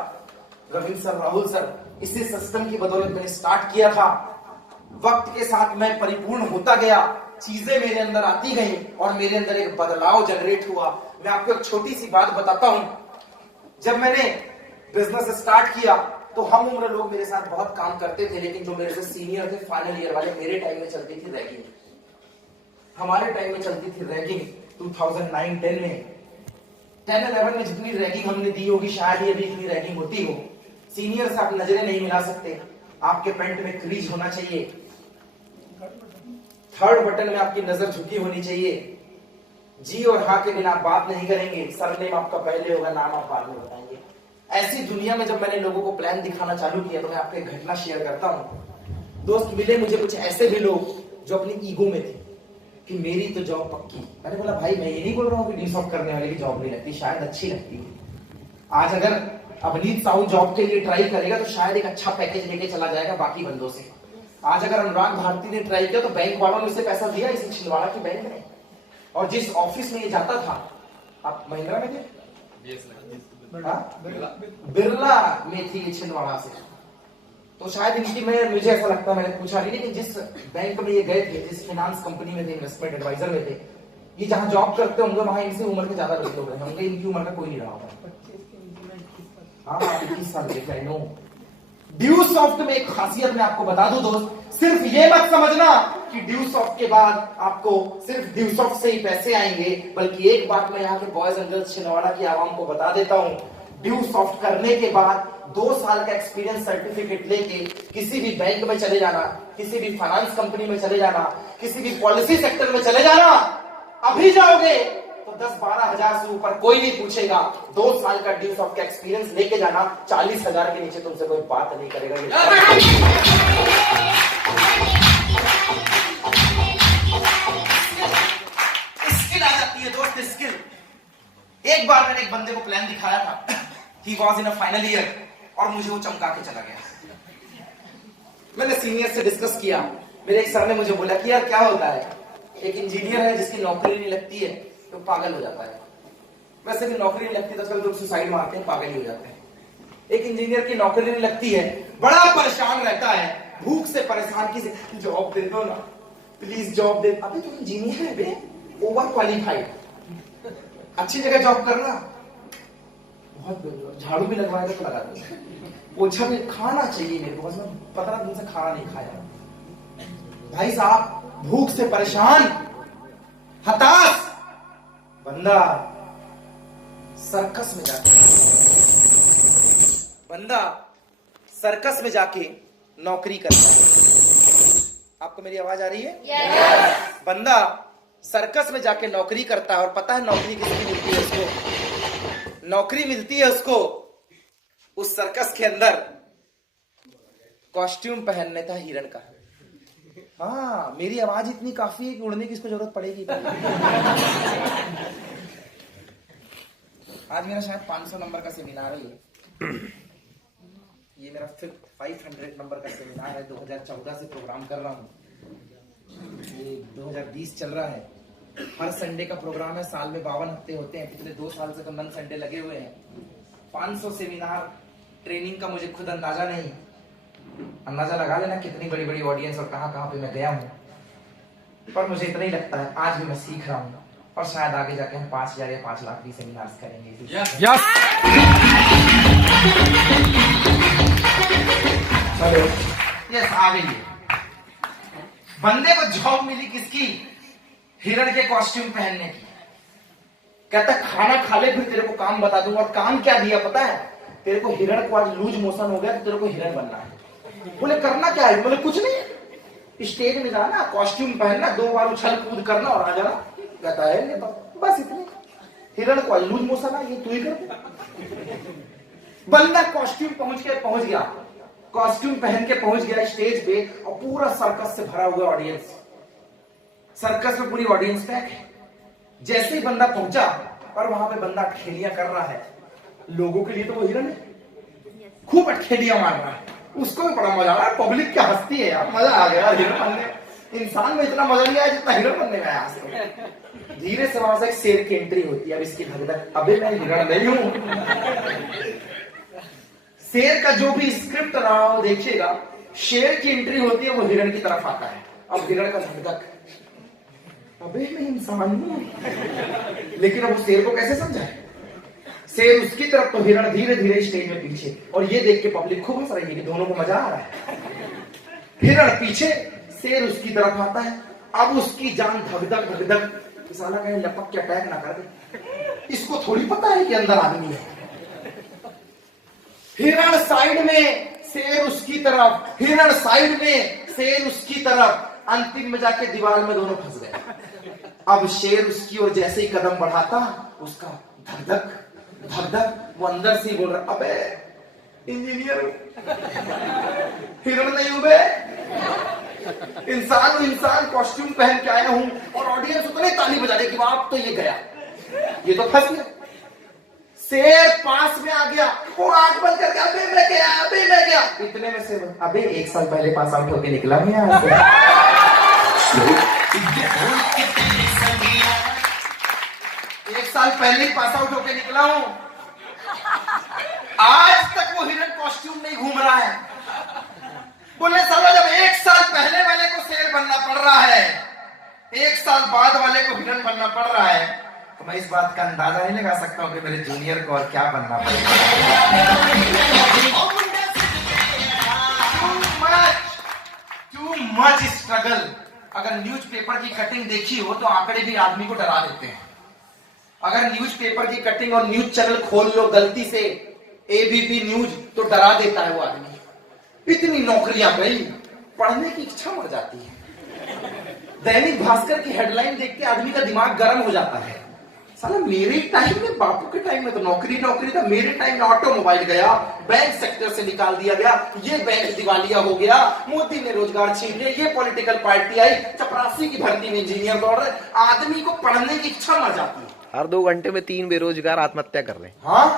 रविंद्र सर, राहुल सर। इसी सिस्टम की बदौलत मैंने स्टार्ट किया था। वक्त के साथ मैं परिपूर्ण होता गया, चीजें मेरे अंदर आती गई और मेरे अंदर एक बदलाव जनरेट हुआ। मैं आपको एक छोटी सी बात बताता हूं। जब मैंने बिजनेस स्टार्ट किया तो हम उम्र लोग मेरे साथ बहुत काम करते थे, लेकिन जो मेरे से सीनियर थे, फाइनल ईयर वाले, मेरे टाइम में चलती थी रैगिंग। हमारे टाइम में चलती थी रैगिंग 2009-10 में। 10-11 में जितनी रैगिंग हमने दी होगी शायद ही अभी इतनी रैगिंग होती हो। सीनियर से आप नजरें नहीं मिला सकते, आपके पैंट में क्रीज होना चाहिए, 3rd बटन में आपकी नजर झुकी होनी चाहिए, जी और हाँ के बिना आप बात नहीं करेंगे, सरनेम आपका पहले होगा, नाम आप बाद में बताएंगे। ऐसी दुनिया में जब मैंने लोगों को प्लान दिखाना चालू किया तो मैं आपको एक घटना शेयर करता हूं। दोस्त मिले मुझे कुछ ऐसे भी लोग जो अपनी ईगो में थे कि मेरी तो जॉब पक्की। मैंने बोला भाई मैं ये नहीं बोल रहा हूँ कि ड्यू सॉफ्ट करने वाले की जॉब नहीं लगती, शायद अच्छी लगती है। आज अगर अवनीत साहू जॉब के लिए ट्राई करेगा तो शायद एक अच्छा पैकेज लेके चला जाएगा बाकी बंदों से। आज अगर अनुराग भारती ने ट्राई किया तो बैंक वालों ने उसे पैसा दिया, इसे छिंदवाड़ा की बैंक ने। और जिस ऑफिस में ये जाता था, आप महिंद्रा में थे, बिरला में थी ये छिंदवाड़ा से, तो शायद इनकी मुझे ऐसा लगता है, मैंने पूछा नहीं, लेकिन जिस बैंक में ये गए थे, जिस फाइनेंस कंपनी में थे, इन्वेस्टमेंट एडवाइजर में थे, ये जहां जॉब करते होंगे वहां इनसे उम्र के ज्यादा लोग रहे होंगे, इनकी उम्र का कोई नहीं रहा होगा। हाँ 21 साल के नो। ड्यू सॉफ्ट में एक खासियत मैं आपको बता दूं दोस्त, सिर्फ ये मत समझना कि ड्यू सॉफ्ट के बाद आपको सिर्फ ड्यू सॉफ्ट से ही पैसे आएंगे, बल्कि एक बात मैं यहाँ के बॉयज एंड गर्ल्स छिंदवाड़ा की आवाम को बता देता हूँ, ड्यू सॉफ्ट करने के बाद 2 साल का एक्सपीरियंस सर्टिफिकेट लेके किसी भी बैंक में चले जाना, किसी भी फाइनेंस कंपनी में चले जाना, किसी भी पॉलिसी सेक्टर में चले जाना, अभी जाओगे तो 10-12 हजार से ऊपर कोई नहीं पूछेगा। 2 साल का ड्यू सॉफ्ट का एक्सपीरियंस लेके जाना, 40 हजार के नीचे तुमसे कोई बात नहीं करेगा। स्किल आ जाती है दोस्त, स्किल। एक बार मैंने एक बंदे को प्लान दिखाया था, he was in a final year, और मुझे वो चमका के चला गया। मैंने सीनियर से डिस्कस किया, मेरे एक सर ने मुझे बोला कि यार क्या होता है, एक इंजीनियर है जिसकी नौकरी नहीं लगती है तो पागल हो जाता है, वैसे भी नौकरी नहीं लगती तो आजकल लोग सुसाइड मारते हैं, पागल ही हो जाते हैं। एक इंजीनियर की नौकरी नहीं लगती है, बड़ा परेशान रहता है, भूख से परेशान, की जॉब दे दो ना प्लीज, जॉब दे। अबे तुम इंजीनियर है बे, ओवर क्वालिफाइड, अच्छी जगह जॉब करना, बहुत झाड़ू भी लगवाएगा तो लगा दो, पोछा भी, खाना चाहिए मेरे को, बस मैं 15 दिन से खाना नहीं खाया। भाई साहब भूख से परेशान, हताश बंदा सर्कस में जाके नौकरी करता है। आपको मेरी आवाज आ रही है? yes. बंदा सर्कस में जाके नौकरी करता है, और पता है नौकरी किसकी मिलती है उसको? नौकरी मिलती है उसको उस सर्कस के अंदर कॉस्ट्यूम पहनने का हिरण का। हाँ मेरी आवाज इतनी काफी है कि उड़ने की इसको जरूरत पड़ेगी। आज मेरा शायद 500 नंबर का सेमिनार है, ये मेरा 500 नंबर का सेमिनार है। 2014 से प्रोग्राम कर रहा हूँ, ये 2020 चल रहा है। हर संडे का प्रोग्राम है, साल में 52 हफ्ते होते हैं, पिछले 2 साल से तो नन संडे लगे हुए हैं। 500 सेमिनार ट्रेनिंग का मुझे खुद अंदाजा नहीं, अंदाजा लगा लेना कितनी बड़ी बड़ी ऑडियंस और कहां पे मैं गया हूं, पर मुझे इतना ही लगता है आज भी मैं सीख रहा हूं, और शायद आगे जाके हम 5000 या 5 लाख भी सेमिनार्स करेंगे। यस आ गई। बंदे को जॉब मिली किसकी? हिरण के कॉस्ट्यूम पहनने की। कहता खाना खा ले फिर तेरे को काम बता दूंगा। और काम क्या दिया पता है? तेरे को हिरण को आज लूज मोशन हो गया तो तेरे को हिरण बनना है। बोले करना क्या है? बोले कुछ नहीं, स्टेज में जाना, कॉस्ट्यूम पहनना, 2 बार उछल कूद करना और आ जाना। कहता है बस इतने। हिरण को लूज मोशन है, ये तू ही कर। बंदा कॉस्ट्यूम पहुंच गया, कॉस्ट्यूम पहन के पहुंच गया स्टेज पे, और पूरा सर्कस से भरा हुआ ऑडियंस, सर्कस में पूरी ऑडियंस पैक है। जैसे ही बंदा पहुंचा और वहां पे बंदा अटखेलियां कर रहा है, लोगों के लिए तो वो हिरण है, खूब अटखेलियां मार रहा है, उसको भी बड़ा मजा आ रहा है। पब्लिक क्या हंसती है यार, मजा आ गया हिरण बनने। इंसान में इतना मजा नहीं आया जितना हिरण बनने में आया। धीरे से वहां से एक शेर की एंट्री होती है। अब इसकी धड़कन, अबे मैं हिरण नहीं हूं। शेर का जो भी स्क्रिप्ट रहा हो देखिएगा, शेर की एंट्री होती है, वो हिरण की तरफ आता है। अब हिरण का धड़कन, अबे मैं इंसान हूं। लेकिन अब शेर को कैसे समझाए? शेर उसकी तरफ तो हिरण धीरे धीरे स्टेज में पीछे, और ये देख के पब्लिक खूब हंस रही है कि दोनों को मजा आ रहा है। हिरण पीछे, शेर उसकी तरफ आता है। अब उसकी जान धक धक साला कहीं लपक के अटैक ना कर दे। इसको थोड़ी पता है कि अंदर आदमी है। हिरण साइड में, शेर उसकी तरफ, हिरण साइड में, शेर उसकी तरफ। अंतिम में जाके दीवार में दोनों फंस गए। अब शेर उसकी ओर जैसे ही कदम बढ़ाता, उसका धक धक, वो अंदर से ही बोल रहा, अबे इंजीनियर हिरण नहीं हूं बे, इंसान हूं, इंसान कॉस्ट्यूम पहन के आया हूं। और ऑडियंस उतने ताली बजा रही कि आप तो ये गया, ये तो फंस गया। शेर पास में आ गया, वो आंख बंद करके अबे मैं गया, अबे मैं गया। इतने में से अबे 1 साल पहले पास आउट होके निकला मैं यहाँ से। 1 साल पहले ही पास आउट होके निकला हूं, आज तक वो हिरन कॉस्ट्यूम नहीं घूम रहा है। बोले साला जब 1 साल पहले वाले को शेर बनना पड़ रहा है, 1 साल बाद वाले को हिरन बनना पड़ रहा है, तो मैं इस बात का अंदाजा नहीं लगा सकता हूं कि मेरे जूनियर को और क्या बनना पड़ेगा। Too much struggle. अगर न्यूज़पेपर की कटिंग देखी हो तो आंकड़े भी आदमी को डरा देते हैं। अगर न्यूज़पेपर की कटिंग और न्यूज चैनल खोल लो गलती से एबीपी न्यूज, तो डरा देता है वो आदमी। इतनी नौकरियां गई, पढ़ने की इच्छा मर जाती है। दैनिक भास्कर की हेडलाइन देख के आदमी का दिमाग गर्म हो जाता है। साला मेरे टाइम में, बापू के टाइम में तो नौकरी था, मेरे टाइम में ऑटोमोबाइल गया, बैंक सेक्टर से निकाल दिया गया, ये बैंक दिवालिया हो गया, मोदी ने रोजगार छीन लिया, ये पॉलिटिकल पार्टी आई, चपरासी की भर्ती में इंजीनियर दौड़ रहे। आदमी को पढ़ने की इच्छा मर जाती है। हर 2 घंटे में 3 बेरोजगार आत्महत्या कर रहे हैं। हाँ,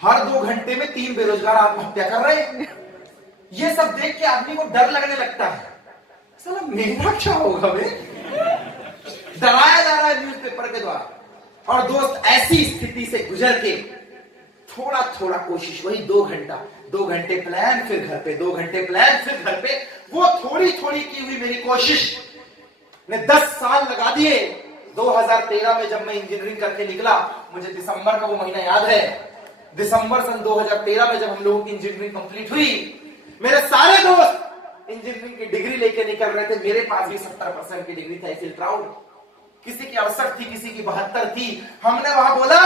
हर 2 घंटे में 3 बेरोजगार आत्महत्या कर रहे हैं। ये सब देख के आदमी को डर लगने लगता है। साला मेरा क्या होगा बे? डराया जा रहा है न्यूज़पेपर के द्वारा। और दोस्त, ऐसी स्थिति से गुजर के थोड़ा थोड़ा कोशिश, वही 2 घंटे प्लान, फिर घर पे 2 घंटे प्लान, फिर घर पे, वो थोड़ी थोड़ी की हुई मेरी कोशिश ने 10 साल लगा दिए। 2013 में जब मैं इंजीनियरिंग करके निकला, मुझे दिसंबर का वो महीना याद है। दिसंबर सन 2013 में जब हम लोगों की इंजीनियरिंग कंप्लीट हुई, मेरे सारे दोस्त इंजीनियरिंग की डिग्री लेके निकल रहे थे। मेरे पास भी 70% की डिग्री थी, आई फील प्राउड। किसी की 68 थी, किसी की 72 थी। हमने वहां बोला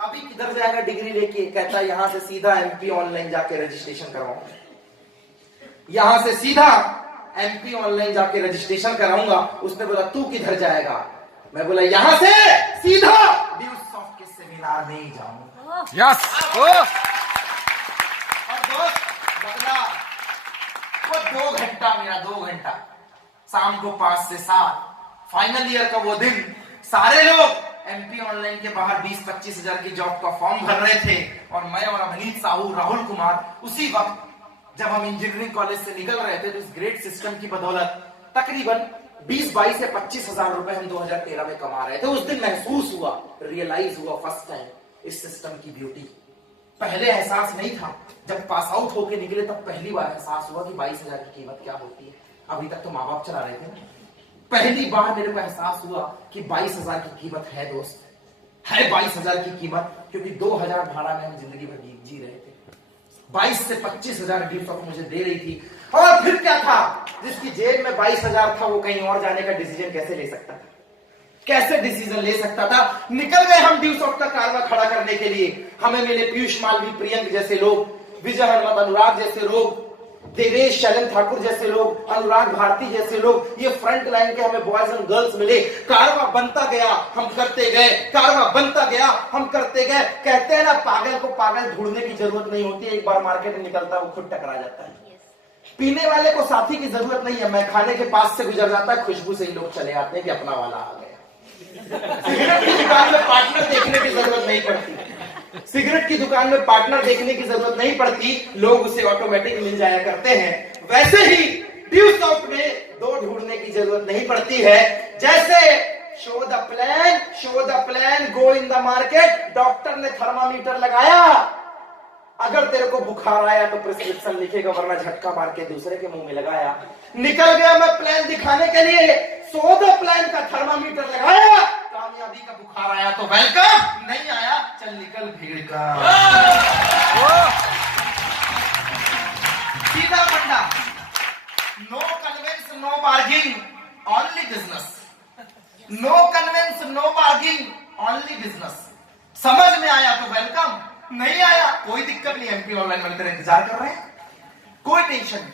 अभी किधर जाएगा डिग्री लेके? कहता यहां से सीधा एमपी ऑनलाइन जाके रजिस्ट्रेशन करवाऊंगा, यहां से सीधा एमपी ऑनलाइन जाके रजिस्ट्रेशन कराऊंगा। उसने बोला तू किधर जाएगा? मैं बोला यहां से सीधा ड्यूसॉफ्ट के सेमिनार में ही जाऊंगा। यस। और दोस्त बदला वो 2 घंटा, मेरा 2 घंटा, शाम को 5 से 7, फाइनल ईयर का वो दिन। सारे लोग एमपी ऑनलाइन के बाहर 20-25 हजार की जॉब का फॉर्म भर रहे थे, और मैं और अवनीत साहू, राहुल कुमार, उसी वक्त जब हम इंजीनियरिंग कॉलेज से निकल रहे थे, तो इस ग्रेट सिस्टम की बदौलत तकरीबन 20-22 से 25 हजार रुपए हम 2013 में कमा रहे थे। उस दिन महसूस हुआ, रियलाइज हुआ फर्स्ट टाइम इस सिस्टम की ब्यूटी। पहले एहसास नहीं था, जब पास आउट होके निकले तब पहली बार एहसास हुआ कि 22 हजार की कीमत क्या होती है। अभी तक तो माँ बाप चला रहे थे। पहली बार मेरे को एहसास हुआ कि 22 हजार की कीमत है दोस्त, है 22 हजार की कीमत, क्योंकि 2000 भाड़ा में हम जिंदगी भर जी रहे थे। 22 से 25 हजार ड्यूसॉफ्ट मुझे दे रही थी। और फिर क्या था, जिसकी जेब में 22 हजार था वो कहीं और जाने का डिसीजन कैसे ले सकता था? कैसे डिसीजन ले सकता था? निकल गए हम ड्यूसॉफ्ट का कारवा खड़ा करने के लिए। हमें मिले पीयूष मालवी, प्रियंक जैसे लोग, विजय हनुमत, अनुराग जैसे लोग, देवेश शैलन ठाकुर जैसे लोग, अनुराग भारती जैसे लोग। ये फ्रंट लाइन के हमें बॉयज एंड गर्ल्स मिले। कारवा बनता गया, हम करते गए, कारवा बनता गया, हम करते गए। कहते हैं ना, पागल को पागल ढूंढने की जरूरत नहीं होती, एक बार मार्केट में निकलता है वो खुद टकरा जाता है। पीने वाले को साथी की जरूरत नहीं है, मैं खाने के पास से गुजर जाता है, खुशबू से ही लोग चले आते हैं कि अपना वाला आ गया। सिगरेट की दुकान में पार्टनर देखने की जरूरत नहीं पड़ती, सिगरेट की दुकान में पार्टनर देखने की जरूरत नहीं पड़ती, लोग उसे ऑटोमेटिक मिल जाया करते हैं। वैसे ही ड्यूसॉफ्ट में 2 ढूंढने की जरूरत नहीं पड़ती है। जैसे show the plan, go in the market. Doctor ने थर्मामीटर लगाया, अगर तेरे को बुखार आया तो प्रिस्क्रिप्शन लिखेगा, वरना झटका मार के दूसरे के मुंह में लगाया। निकल गया मैं प्लान दिखाने के लिए, सो द प्लान का थर्मामीटर लगाया, कामयाबी का बुखार आया तो वेलकम, नहीं आया चल निकल भीड़ का। सीधा फंडा, no conveyance no bargaining, only business. No conveyance no bargaining, only business. समझ में आया तो वेलकम, नहीं आया कोई दिक्कत नहीं, एमपी ऑनलाइन वाले तेरा इंतजार कर रहे हैं, कोई टेंशन नहीं।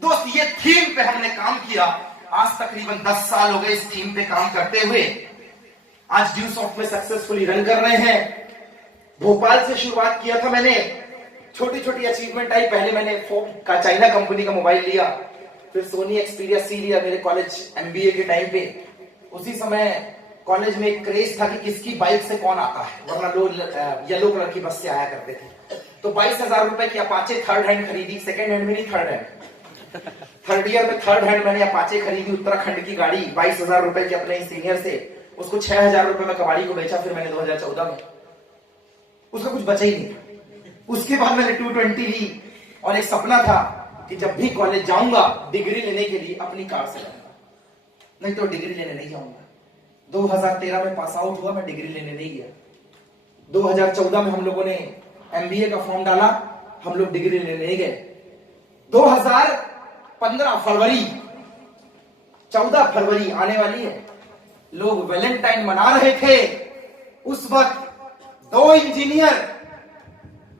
दोस्त, ये थीम पे हमने काम किया। आज तकरीबन 10 साल हो गए इस थीम पे काम करते हुए। आज ड्यूसॉफ्ट में सक्सेसफुली रन कर रहे हैं। भोपाल से शुरुआत किया था मैंने, छोटी छोटी अचीवमेंट आई। पहले मैंने फोन का चाइना कंपनी का मोबाइल लिया, फिर सोनी एक्सपीरिया सी लिया मेरे कॉलेज एमबीए के टाइम पे। उसी समय कॉलेज में एक क्रेज था कि किसकी बाइक से कौन आता है, वरना लोग येलो कलर की बस से आया करते थे। तो 22,000 रुपए की अपाचे थर्ड हैंड खरीदी, सेकंड हैंड में नहीं, थर्ड हैंड। थर्ड ईयर में थर्ड हैंड मैंने अपाचे खरीदी, उत्तराखंड की गाड़ी 22,000 रुपए की अपने सीनियर से। उसको 6,000 रुपए में कबाड़ी को बेचा फिर मैंने 2014 में, उसका कुछ बचा ही नहीं। उसके बाद मैंने 220 ली और एक सपना था कि जब भी कॉलेज जाऊंगा डिग्री लेने के लिए अपनी कार से जाऊंगा, नहीं तो डिग्री लेने नहीं जाऊंगा। 2013 में पास आउट हुआ, मैं डिग्री लेने नहीं गया। 2014 में हम लोगों ने एमबीए का फॉर्म डाला, हम लोग डिग्री लेने नहीं गए। 2015 फरवरी, 14 फरवरी आने वाली है, लोग वैलेंटाइन मना रहे थे। उस वक्त 2 इंजीनियर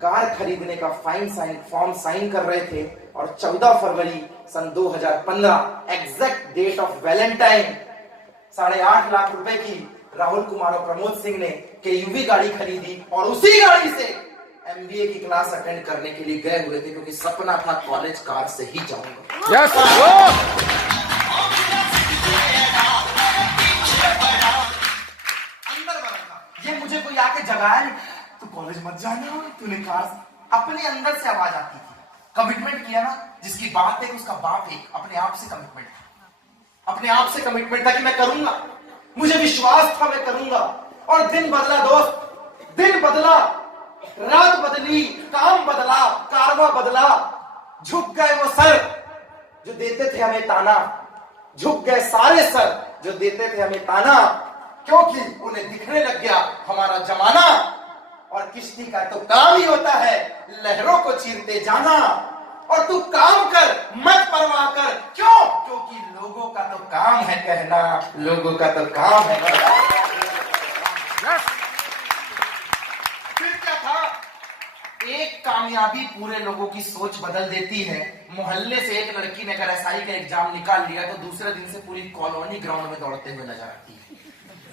कार खरीदने का फॉर्म साइन कर रहे थे और 14 फरवरी सन 2015 exact date of Valentine 8.5 lakh रुपए की राहुल कुमार और प्रमोद सिंह ने केयूवी गाड़ी खरीदी और उसी गाड़ी से एमबीए की क्लास अटेंड करने के लिए गए हुए थे, क्योंकि सपना था कॉलेज कार से ही जाऊंगा। अंदर बना था, ये मुझे कोई आके जगाया नहीं, तू कॉलेज मत जाना, तूने कार, अपने अंदर से आवाज आती थी। कमिटमेंट किया ना, जिसकी बात है उसका बाप एक, अपने आप से कमिटमेंट था, अपने आप से कमिटमेंट था कि मैं करूंगा, मुझे विश्वास था मैं करूंगा। और दिन बदला दोस्त, दिन बदला, रात बदली, काम बदला, कारवा बदला। झुक गए वो सर जो देते थे हमें ताना, झुक गए सारे सर जो देते थे हमें ताना, क्योंकि उन्हें दिखने लग गया हमारा जमाना। और किश्ती का तो काम ही होता है लहरों को चीरते जाना। और तू काम कर, मत परवाह कर, क्यों? क्योंकि लोगों का तो काम है कहना, लोगों का तो काम है कहना। फिर क्या था, एक कामयाबी पूरे लोगों की सोच बदल देती है। मोहल्ले से एक लड़की ने अगर एसआई का एग्जाम निकाल लिया तो दूसरे दिन से पूरी कॉलोनी ग्राउंड में दौड़ते हुए नजर आती है।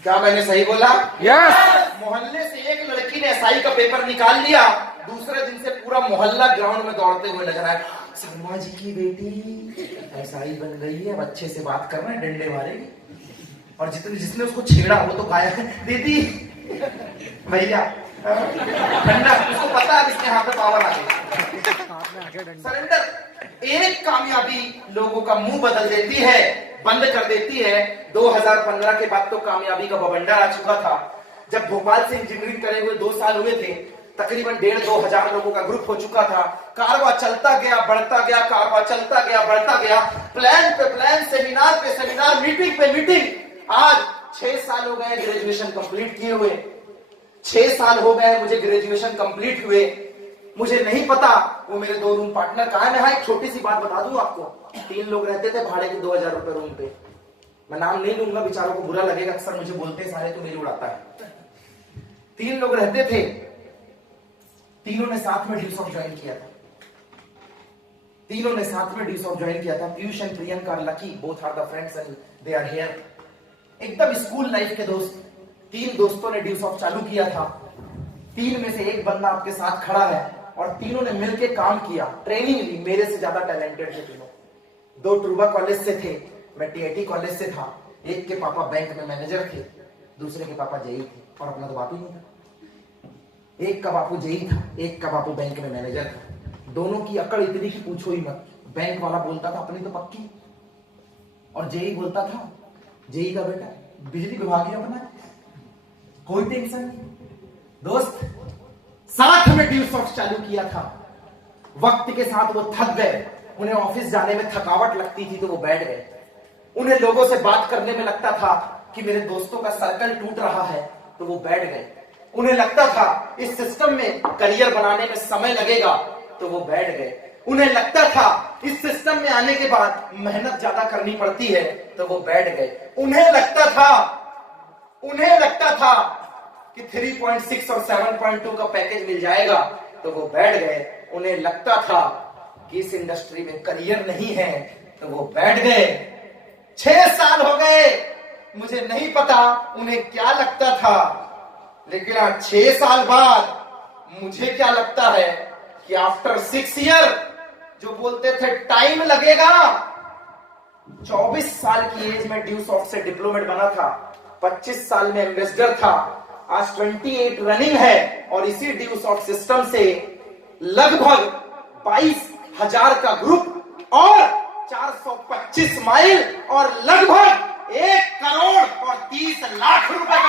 क्या मैंने सही बोला? यस। मोहल्ले से एक लड़की ने एसआई का पेपर निकाल लिया, दूसरे दिन से पूरा मोहल्ला ग्राउंड में दौड़ते हुए नजर आया। शर्मा जी की बेटी एसआई बन गई है, अब अच्छे से बात कर रहे हैं, डंडे मारेगी। और जिसने उसको छेड़ा वो तो गायब है। दीदी भैया ठंडा, उसको पता है इसके हाथ में पावर आ गई। सरेंडर। एक कामयाबी लोगों का मुंह बदल देती है, बंद कर देती है। 2015 के बाद तो कामयाबी का बवंडर आ चुका था। जब भोपाल से इंजीनियरिंग करे हुए 2 साल हुए थे, तकरीबन 1,500-2 हजार लोगों का ग्रुप हो चुका था। कारवा चलता गया, बढ़ता गया, कारवा चलता गया, बढ़ता गया, प्लान पे प्लान, सेमिनार पे सेमिनार, मीटिंग पे मीटिंग। आज 6 साल हो गए ग्रेजुएशन कंप्लीट किए हुए, 6 साल हो गए मुझे ग्रेजुएशन कंप्लीट हुए। मुझे नहीं पता वो मेरे 2 रूम पार्टनर कहां में है। एक छोटी सी बात बता दूं आपको, 3 लोग रहते थे भाड़े के 2,000 रुपए रूम पे। मैं नाम नहीं लूंगा, बेचारों को बुरा लगेगा, अक्सर मुझे बोलते सारे तो मेरी उड़ाता है। 3 लोग रहते थे, तीनों ने साथ में ड्यूस ऑफ ज्वाइन किया था। तीनों ने साथ में ड्यूस ऑफ ज्वाइन किया था। Piyush and Priyanka lucky, both are the friends and they are here. एकदम स्कूल लाइफ के दोस्त। 3 दोस्तों ने ड्यूस ऑफ चालू किया था। 3 में से एक बंदा आपके साथ खड़ा है और तीनों ने मिलकर काम किया, ट्रेनिंग ली। मेरे से ज्यादा टैलेंटेड थे तीनों। 2 ट्रूबा कॉलेज से थे, मैं टीआईटी कॉलेज से था। एक के पापा बैंक में मैनेजर थे, दूसरे के पापा जेई थे, और अपना तो बाप ही नहीं था। एक का बापू जेई था, एक का बापू बैंक में मैनेजर था। दोनों की अकड़ इतनी कि पूछो ही मत। बैंक वाला बोलता था अपनी तो पक्की, और जेई बोलता था जेई का बेटा बिजली विभाग ही अपना, कोई टेंशन नहीं। दोस्त, साथ में ड्यूस ऑफ चालू किया था। वक्त के साथ वो थक गए, उन्हें ऑफिस जाने में थकावट लगती थी तो वो बैठ गए। उन्हें लोगों से बात करने में लगता था कि मेरे दोस्तों का सर्कल टूट रहा है तो वो बैठ गए। उन्हें लगता था इस सिस्टम में करियर बनाने में समय लगेगा तो वो बैठ गए। उन्हें लगता था इस सिस्टम में आने के बाद मेहनत ज्यादा करनी पड़ती है तो वो बैठ गए। उन्हें लगता था कि 3.6 और 7.2 का पैकेज मिल जाएगा तो वो बैठ गए। उन्हें लगता था कि इस इंडस्ट्री में करियर नहीं है तो वो बैठ गए। 6 साल हो गए, मुझे नहीं पता उन्हें क्या लगता था, लेकिन आज 6 साल बाद मुझे क्या लगता है कि आफ्टर 6 ईयर, जो बोलते थे टाइम लगेगा, 24 साल की एज में ड्यूस ऑफ से डिप्लोमेट बना था। 25 साल में एम्बेसडर था, आज 28 रनिंग है और इसी ड्यू सॉफ्ट सिस्टम से लगभग 22,000 का ग्रुप और 425 माइल और लगभग 1 करोड़ और 30 लाख रुपए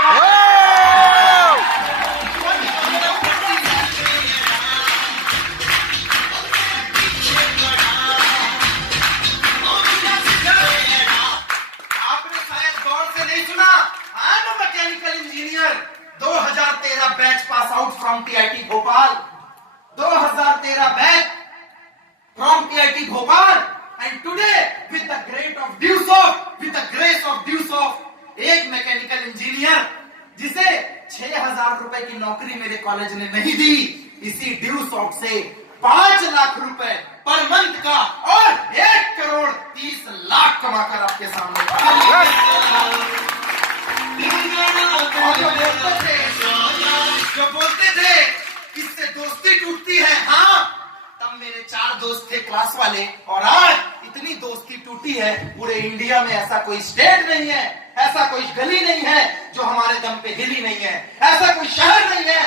आपने शायद गौर से नहीं सुना, I am mechanical engineer, 2013 batch pass out from TIT Bhopal, 2013 batch from TIT Bhopal and today with the great of Deusoft with the grace of Deusoft एक मैकेनिकल इंजीनियर जिसे 6,000 रुपए की नौकरी मेरे कॉलेज ने नहीं दी, इसी ड्यूस ऑफ से 5 लाख रुपए पर मंथ का और 1 करोड़ 30 लाख कमाकर आपके सामने जो बोलते थे इससे दोस्ती टूटती है, हाँ तब मेरे 4 दोस्त थे क्लास वाले और आज इतनी दोस्ती टूटी है, पूरे इंडिया में ऐसा कोई स्टेट नहीं है, ऐसा कोई गली नहीं है जो हमारे दम पे हिली नहीं है, ऐसा कोई शहर नहीं है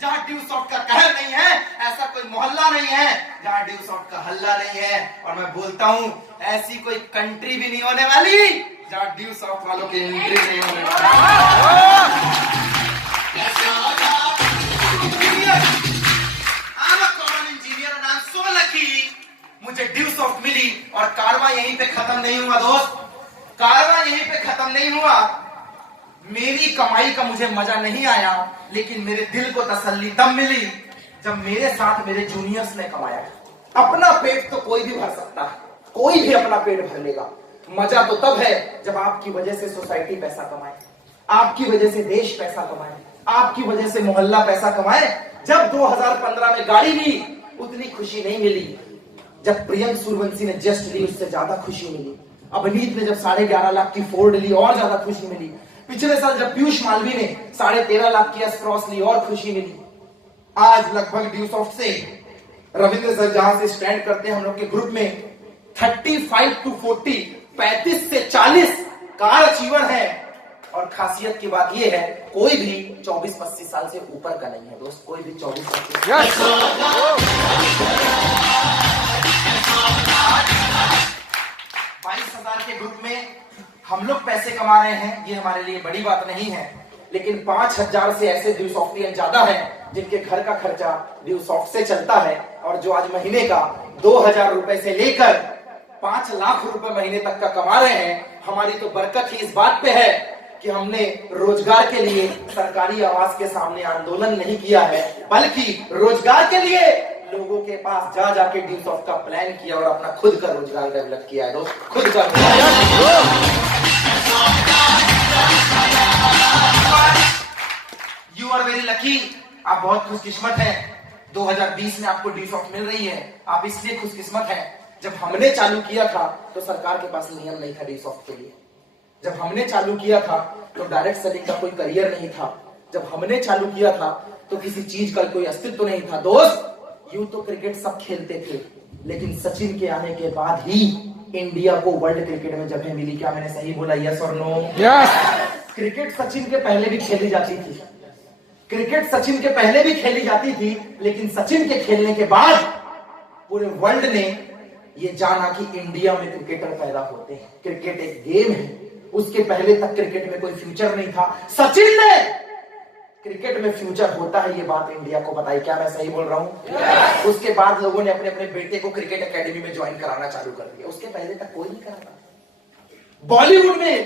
जहां ड्यू सॉफ्ट का कहर नहीं है, ऐसा कोई मोहल्ला नहीं है जहां ड्यू सॉफ्ट का हल्ला नहीं है, और मैं बोलता हूं ऐसी कोई कंट्री भी नहीं होने वाली जहां ड्यू सॉफ्ट वालों की एंट्री नहीं होने वाली। मुझे ड्यू सॉफ्ट मिली और कारवां यहीं पे खत्म नहीं हुआ दोस्त, कारवां यहीं पे खत्म नहीं हुआ। मेरी कमाई का मुझे मजा नहीं आया, लेकिन मेरे दिल को तसल्ली तब मिली जब मेरे साथ मेरे जूनियर्स ने कमाया। अपना पेट तो कोई भी भर सकता है, कोई भी अपना पेट भर लेगा, मजा तो तब है जब आपकी वजह से सोसाइटी पैसा कमाए, आपकी वजह से देश पैसा कमाए, आपकी वजह से मोहल्ला पैसा कमाए। जब 2015 में गाड़ी ली उतनी खुशी नहीं मिली, जब प्रियंक सूर्यवंशी ने जस्ट ली उससे ज्यादा खुशी मिली, अभिनीत ने जब 11.5 लाख की फोर्ड ली और ज्यादा खुशी मिली, पिछले साल जब पीयूष मालवी ने 13.5 लाख की एस क्रॉस ली और खुशी मिली। आज लगभग ड्यू सॉफ्ट से रविंद्र सर जहां से स्टैंड करते हैं हम लोग के ग्रुप में 35 to 40 35 से 40 कार अचीवर है, और खासियत की बात यह है कोई भी 24-25 साल से ऊपर का नहीं है दोस्त, कोई भी 24-25 22,000 के ग्रुप में हम लोग पैसे कमा रहे हैं, ये हमारे लिए बड़ी बात नहीं है, लेकिन 5,000 से ऐसे ड्यू सॉफ्टियन ज्यादा हैं जिनके घर का खर्चा ड्यू सॉफ्ट से चलता है, और जो आज महीने का 2,000 रुपए से लेकर 5 लाख रुपए महीने तक का कमा रहे हैं। हमारी तो बरकत ही इस बात पे है कि हमने रोजगार के लिए सरकारी आवास के सामने आंदोलन नहीं किया है, बल्कि रोजगार के लिए लोगों के पास जा जाके ड्यू सॉफ्ट का प्लान किया और अपना खुद का रोजगार डेवलप किया है दोस्त, खुद का। यू आर वेरी लकी, आप बहुत खुशकिस्मत हैं। 2020 में आपको ड्यू सॉफ्ट मिल रही है, आप इसलिए खुशकिस्मत हैं। जब हमने चालू किया था तो सरकार के पास नियम नहीं था ड्यू सॉफ्ट के लिए, जब हमने चालू किया था तो डायरेक्ट सेलिंग का कोई करियर नहीं था, जब हमने चालू किया था तो किसी चीज का कोई अस्तित्व नहीं था दोस्त। यूं तो क्रिकेट सब खेलते थे, लेकिन सचिन के आने के बाद ही इंडिया को वर्ल्ड क्रिकेट में जगह मिली। क्या मैंने सही बोला, यस और नो? क्रिकेट सचिन के पहले भी खेली जाती थी, क्रिकेट सचिन के पहले भी खेली जाती थी, लेकिन सचिन के खेलने के बाद पूरे वर्ल्ड ने ये जाना कि इंडिया में क्रिकेटर पैदा होते हैं, क्रिकेट एक गेम है। उसके पहले तक क्रिकेट में कोई फ्यूचर नहीं था, सचिन ने क्रिकेट में फ्यूचर होता है ये बात इंडिया को बताई। क्या मैं सही बोल रहा हूं? उसके बाद लोगों ने अपने अपने बेटे को क्रिकेट एकेडमी में ज्वाइन कराना चालू कर दिया, उसके पहले तक कोई नहीं कराता। बॉलीवुड में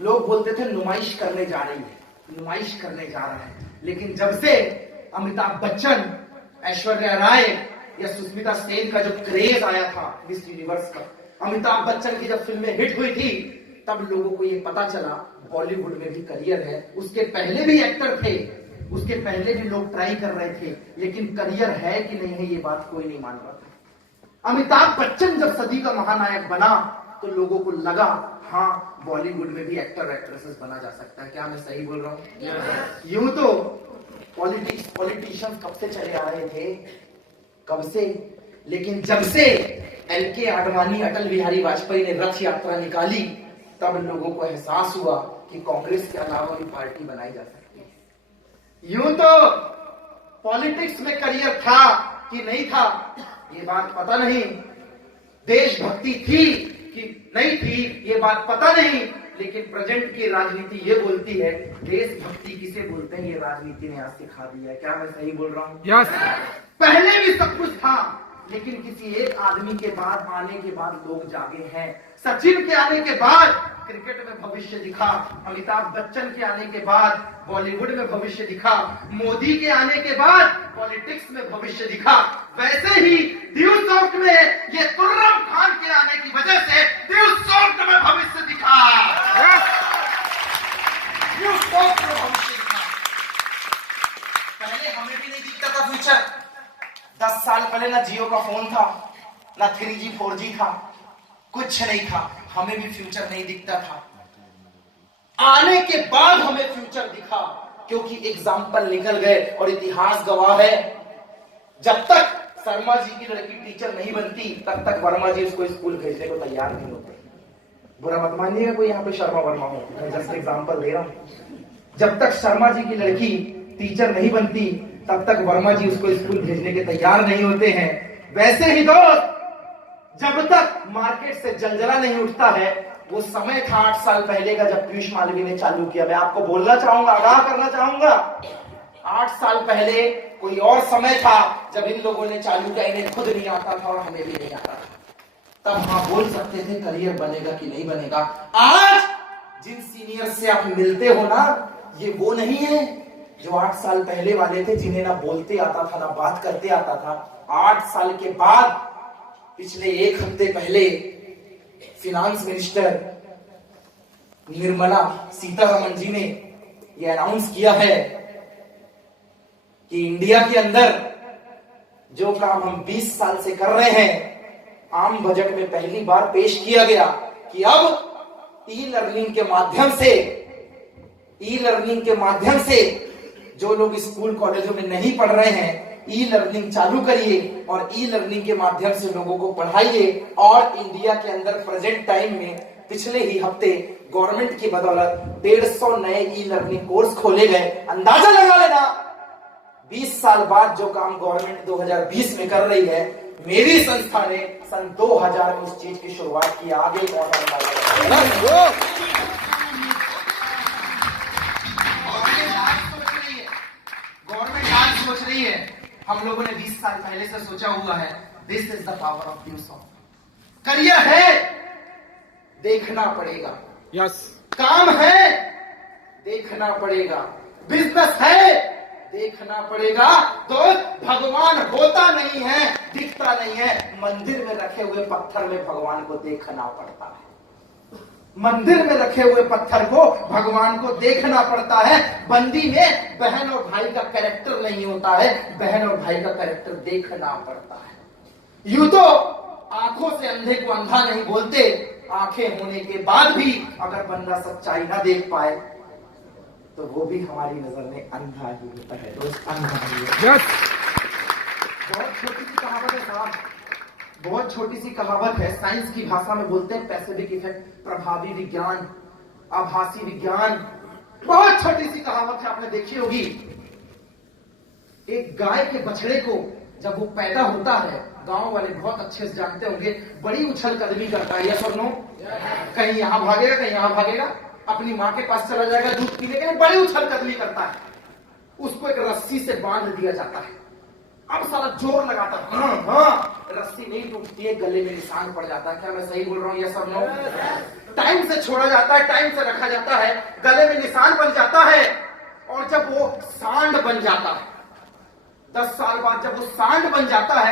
लोग बोलते थे नुमाइश करने जा रही है, नुमाइश करने जा रहा है, लेकिन जब से अमिताभ बच्चन, ऐश्वर्या राय या सुष्मिता सेन का जो क्रेज आया था मिस यूनिवर्स का, अमिताभ बच्चन की जब फिल्में हिट हुई थी तब लोगों को ये पता चला बॉलीवुड में भी करियर है। उसके पहले भी एक्टर थे, उसके पहले भी लोग ट्राई कर रहे थे, लेकिन करियर है कि नहीं है ये बात कोई नहीं मान रहा था। अमिताभ बच्चन जब सदी का महानायक बना तो लोगों को लगा हाँ बॉलीवुड में भी एक्टर एक्ट्रेसेस बना जा सकता है। क्या मैं सही बोल रहा हूँ? यूं तो पॉलिटिशियन कब से चले आ रहे थे, कब से, लेकिन जब से LK आडवाणी, अटल बिहारी वाजपेयी ने रथ यात्रा निकाली तब लोगों को एहसास हुआ कि कांग्रेस के अलावा भी पार्टी बनाई जा सकती है। यूं तो पॉलिटिक्स में करियर था कि नहीं था ये बात पता नहीं, देशभक्ति थी कि नहीं थी ये बात पता नहीं, लेकिन प्रेजेंट की राजनीति ये बोलती है देशभक्ति किसे बोलते हैं ये राजनीति ने आज सिखा दिया है। क्या मैं सही बोल रहा हूँ? यस। पहले भी सब कुछ था, लेकिन किसी एक आदमी के बाद आने के बाद लोग जागे हैं। सचिन के आने के बाद क्रिकेट में भविष्य दिखा, अमिताभ बच्चन के आने के बाद बॉलीवुड में भविष्य दिखा, मोदी के आने के बाद पॉलिटिक्स में भविष्य दिखा। वैसे ही दीव सॉफ्ट में ये तुर्रम खान के आने की वजह से दीव सॉफ्ट में भविष्य दिखा। दीव सॉफ्ट में भविष्य दिखा। पहले हमें भी नहीं दिखता था फ्यूचर। 10 साल पहले ना जियो का फोन था, ना 3G 4G था, कुछ नहीं था, हमें भी फ्यूचर नहीं दिखता था। आने के बाद हमें फ्यूचर दिखा, क्योंकि एग्जाम्पल निकल गए और इतिहास गवाह है। जब तक शर्मा जी की लड़की टीचर नहीं बनती तब तक वर्मा जी उसको स्कूल भेजने को तैयार नहीं होते। बुरा मत मानिएगा कोई यहाँ पे शर्मा वर्मा हो, मैं जस्ट एग्जाम्पल दे रहा हूँ। जब तक शर्मा जी की लड़की टीचर नहीं बनती तब तक वर्मा जी उसको स्कूल भेजने के तैयार नहीं होते हैं। वैसे ही दोस्त, जब तक मार्केट से जलजला नहीं उठता है, वो समय था 8 साल पहले का जब पीयूष मालवीय ने चालू किया। मैं आपको बोलना चाहूंगा, आगाह करना चाहूंगा, 8 साल पहले कोई और समय था जब इन लोगों ने चालू किया। इन्हें खुद नहीं आता था और हमें भी नहीं आता था। तब हाँ बोल सकते थे करियर बनेगा कि नहीं बनेगा। आज जिन सीनियर से आप मिलते हो ना, ये वो नहीं है जो 8 साल पहले वाले थे, जिन्हें ना बोलते आता था ना बात करते आता था। 8 साल के बाद पिछले 1 हफ्ते पहले फिनांस मिनिस्टर निर्मला सीतारमण जी ने यह अनाउंस किया है कि इंडिया के अंदर जो काम हम 20 साल से कर रहे हैं, आम बजट में पहली बार पेश किया गया कि अब ई लर्निंग के माध्यम से जो लोग स्कूल कॉलेजों में नहीं पढ़ रहे हैं, ई लर्निंग चालू करिए और ई लर्निंग के माध्यम से लोगों को पढ़ाइए। और इंडिया के अंदर प्रेजेंट टाइम में पिछले ही हफ्ते गवर्नमेंट की बदौलत 150 नए ई लर्निंग कोर्स खोले गए। अंदाजा लगा लेना 20 साल बाद जो काम गवर्नमेंट 2020 में कर रही है, मेरी संस्था ने सन 2000 में उस चीज की शुरुआत की। आगे कौन गवर्नमेंट आज सोच रही है, हम लोगों ने 20 साल पहले से सोचा हुआ है। This is the power of Diu soft. Career है, देखना पड़ेगा। यस। काम है, देखना पड़ेगा। बिजनेस है, देखना पड़ेगा। तो भगवान होता नहीं है, दिखता नहीं है। मंदिर में रखे हुए पत्थर में भगवान को देखना पड़ता है। मंदिर में रखे हुए पत्थर को भगवान को देखना पड़ता है। बंदी में बहन और भाई का कैरेक्टर नहीं होता है, बहन और भाई का कैरेक्टर देखना पड़ता है। यूं तो आंखों से अंधे को अंधा नहीं बोलते, आंखें होने के बाद भी अगर बंदा सच्चाई ना देख पाए तो वो भी हमारी नजर में अंधा ही होता है। दोस्त, अंधा ही है। बहुत छोटी सी कहावत है साहब, बहुत छोटी सी कहावत है। साइंस की भाषा में बोलते हैं पैसिफिक इफेक्ट, प्रभावी विज्ञान, आभासी विज्ञान। बहुत छोटी सी कहावत है, आपने देखी होगी। एक गाय के बछड़े को जब वो पैदा होता है, गांव वाले बहुत अच्छे से जानते होंगे, बड़ी उछल कदमी करता है। यस और नो? कहीं यहां भागेगा, कहीं यहां भागेगा, अपनी माँ के पास चला जाएगा दूध पीने के लिए, बड़ी उछल कदमी करता है। उसको एक रस्सी से बांध दिया जाता है। अब सारा जोर लगाता है, हाँ, रस्सी नहीं टूटती है, गले में निशान पड़ जाता है। क्या मैं सही बोल रहा हूँ? यस और नो? टाइम से छोड़ा जाता है, टाइम से रखा जाता है, गले में निशान बन जाता है। और जब वो सांड बन जाता है, 10 साल बाद जब वो सांड बन जाता है,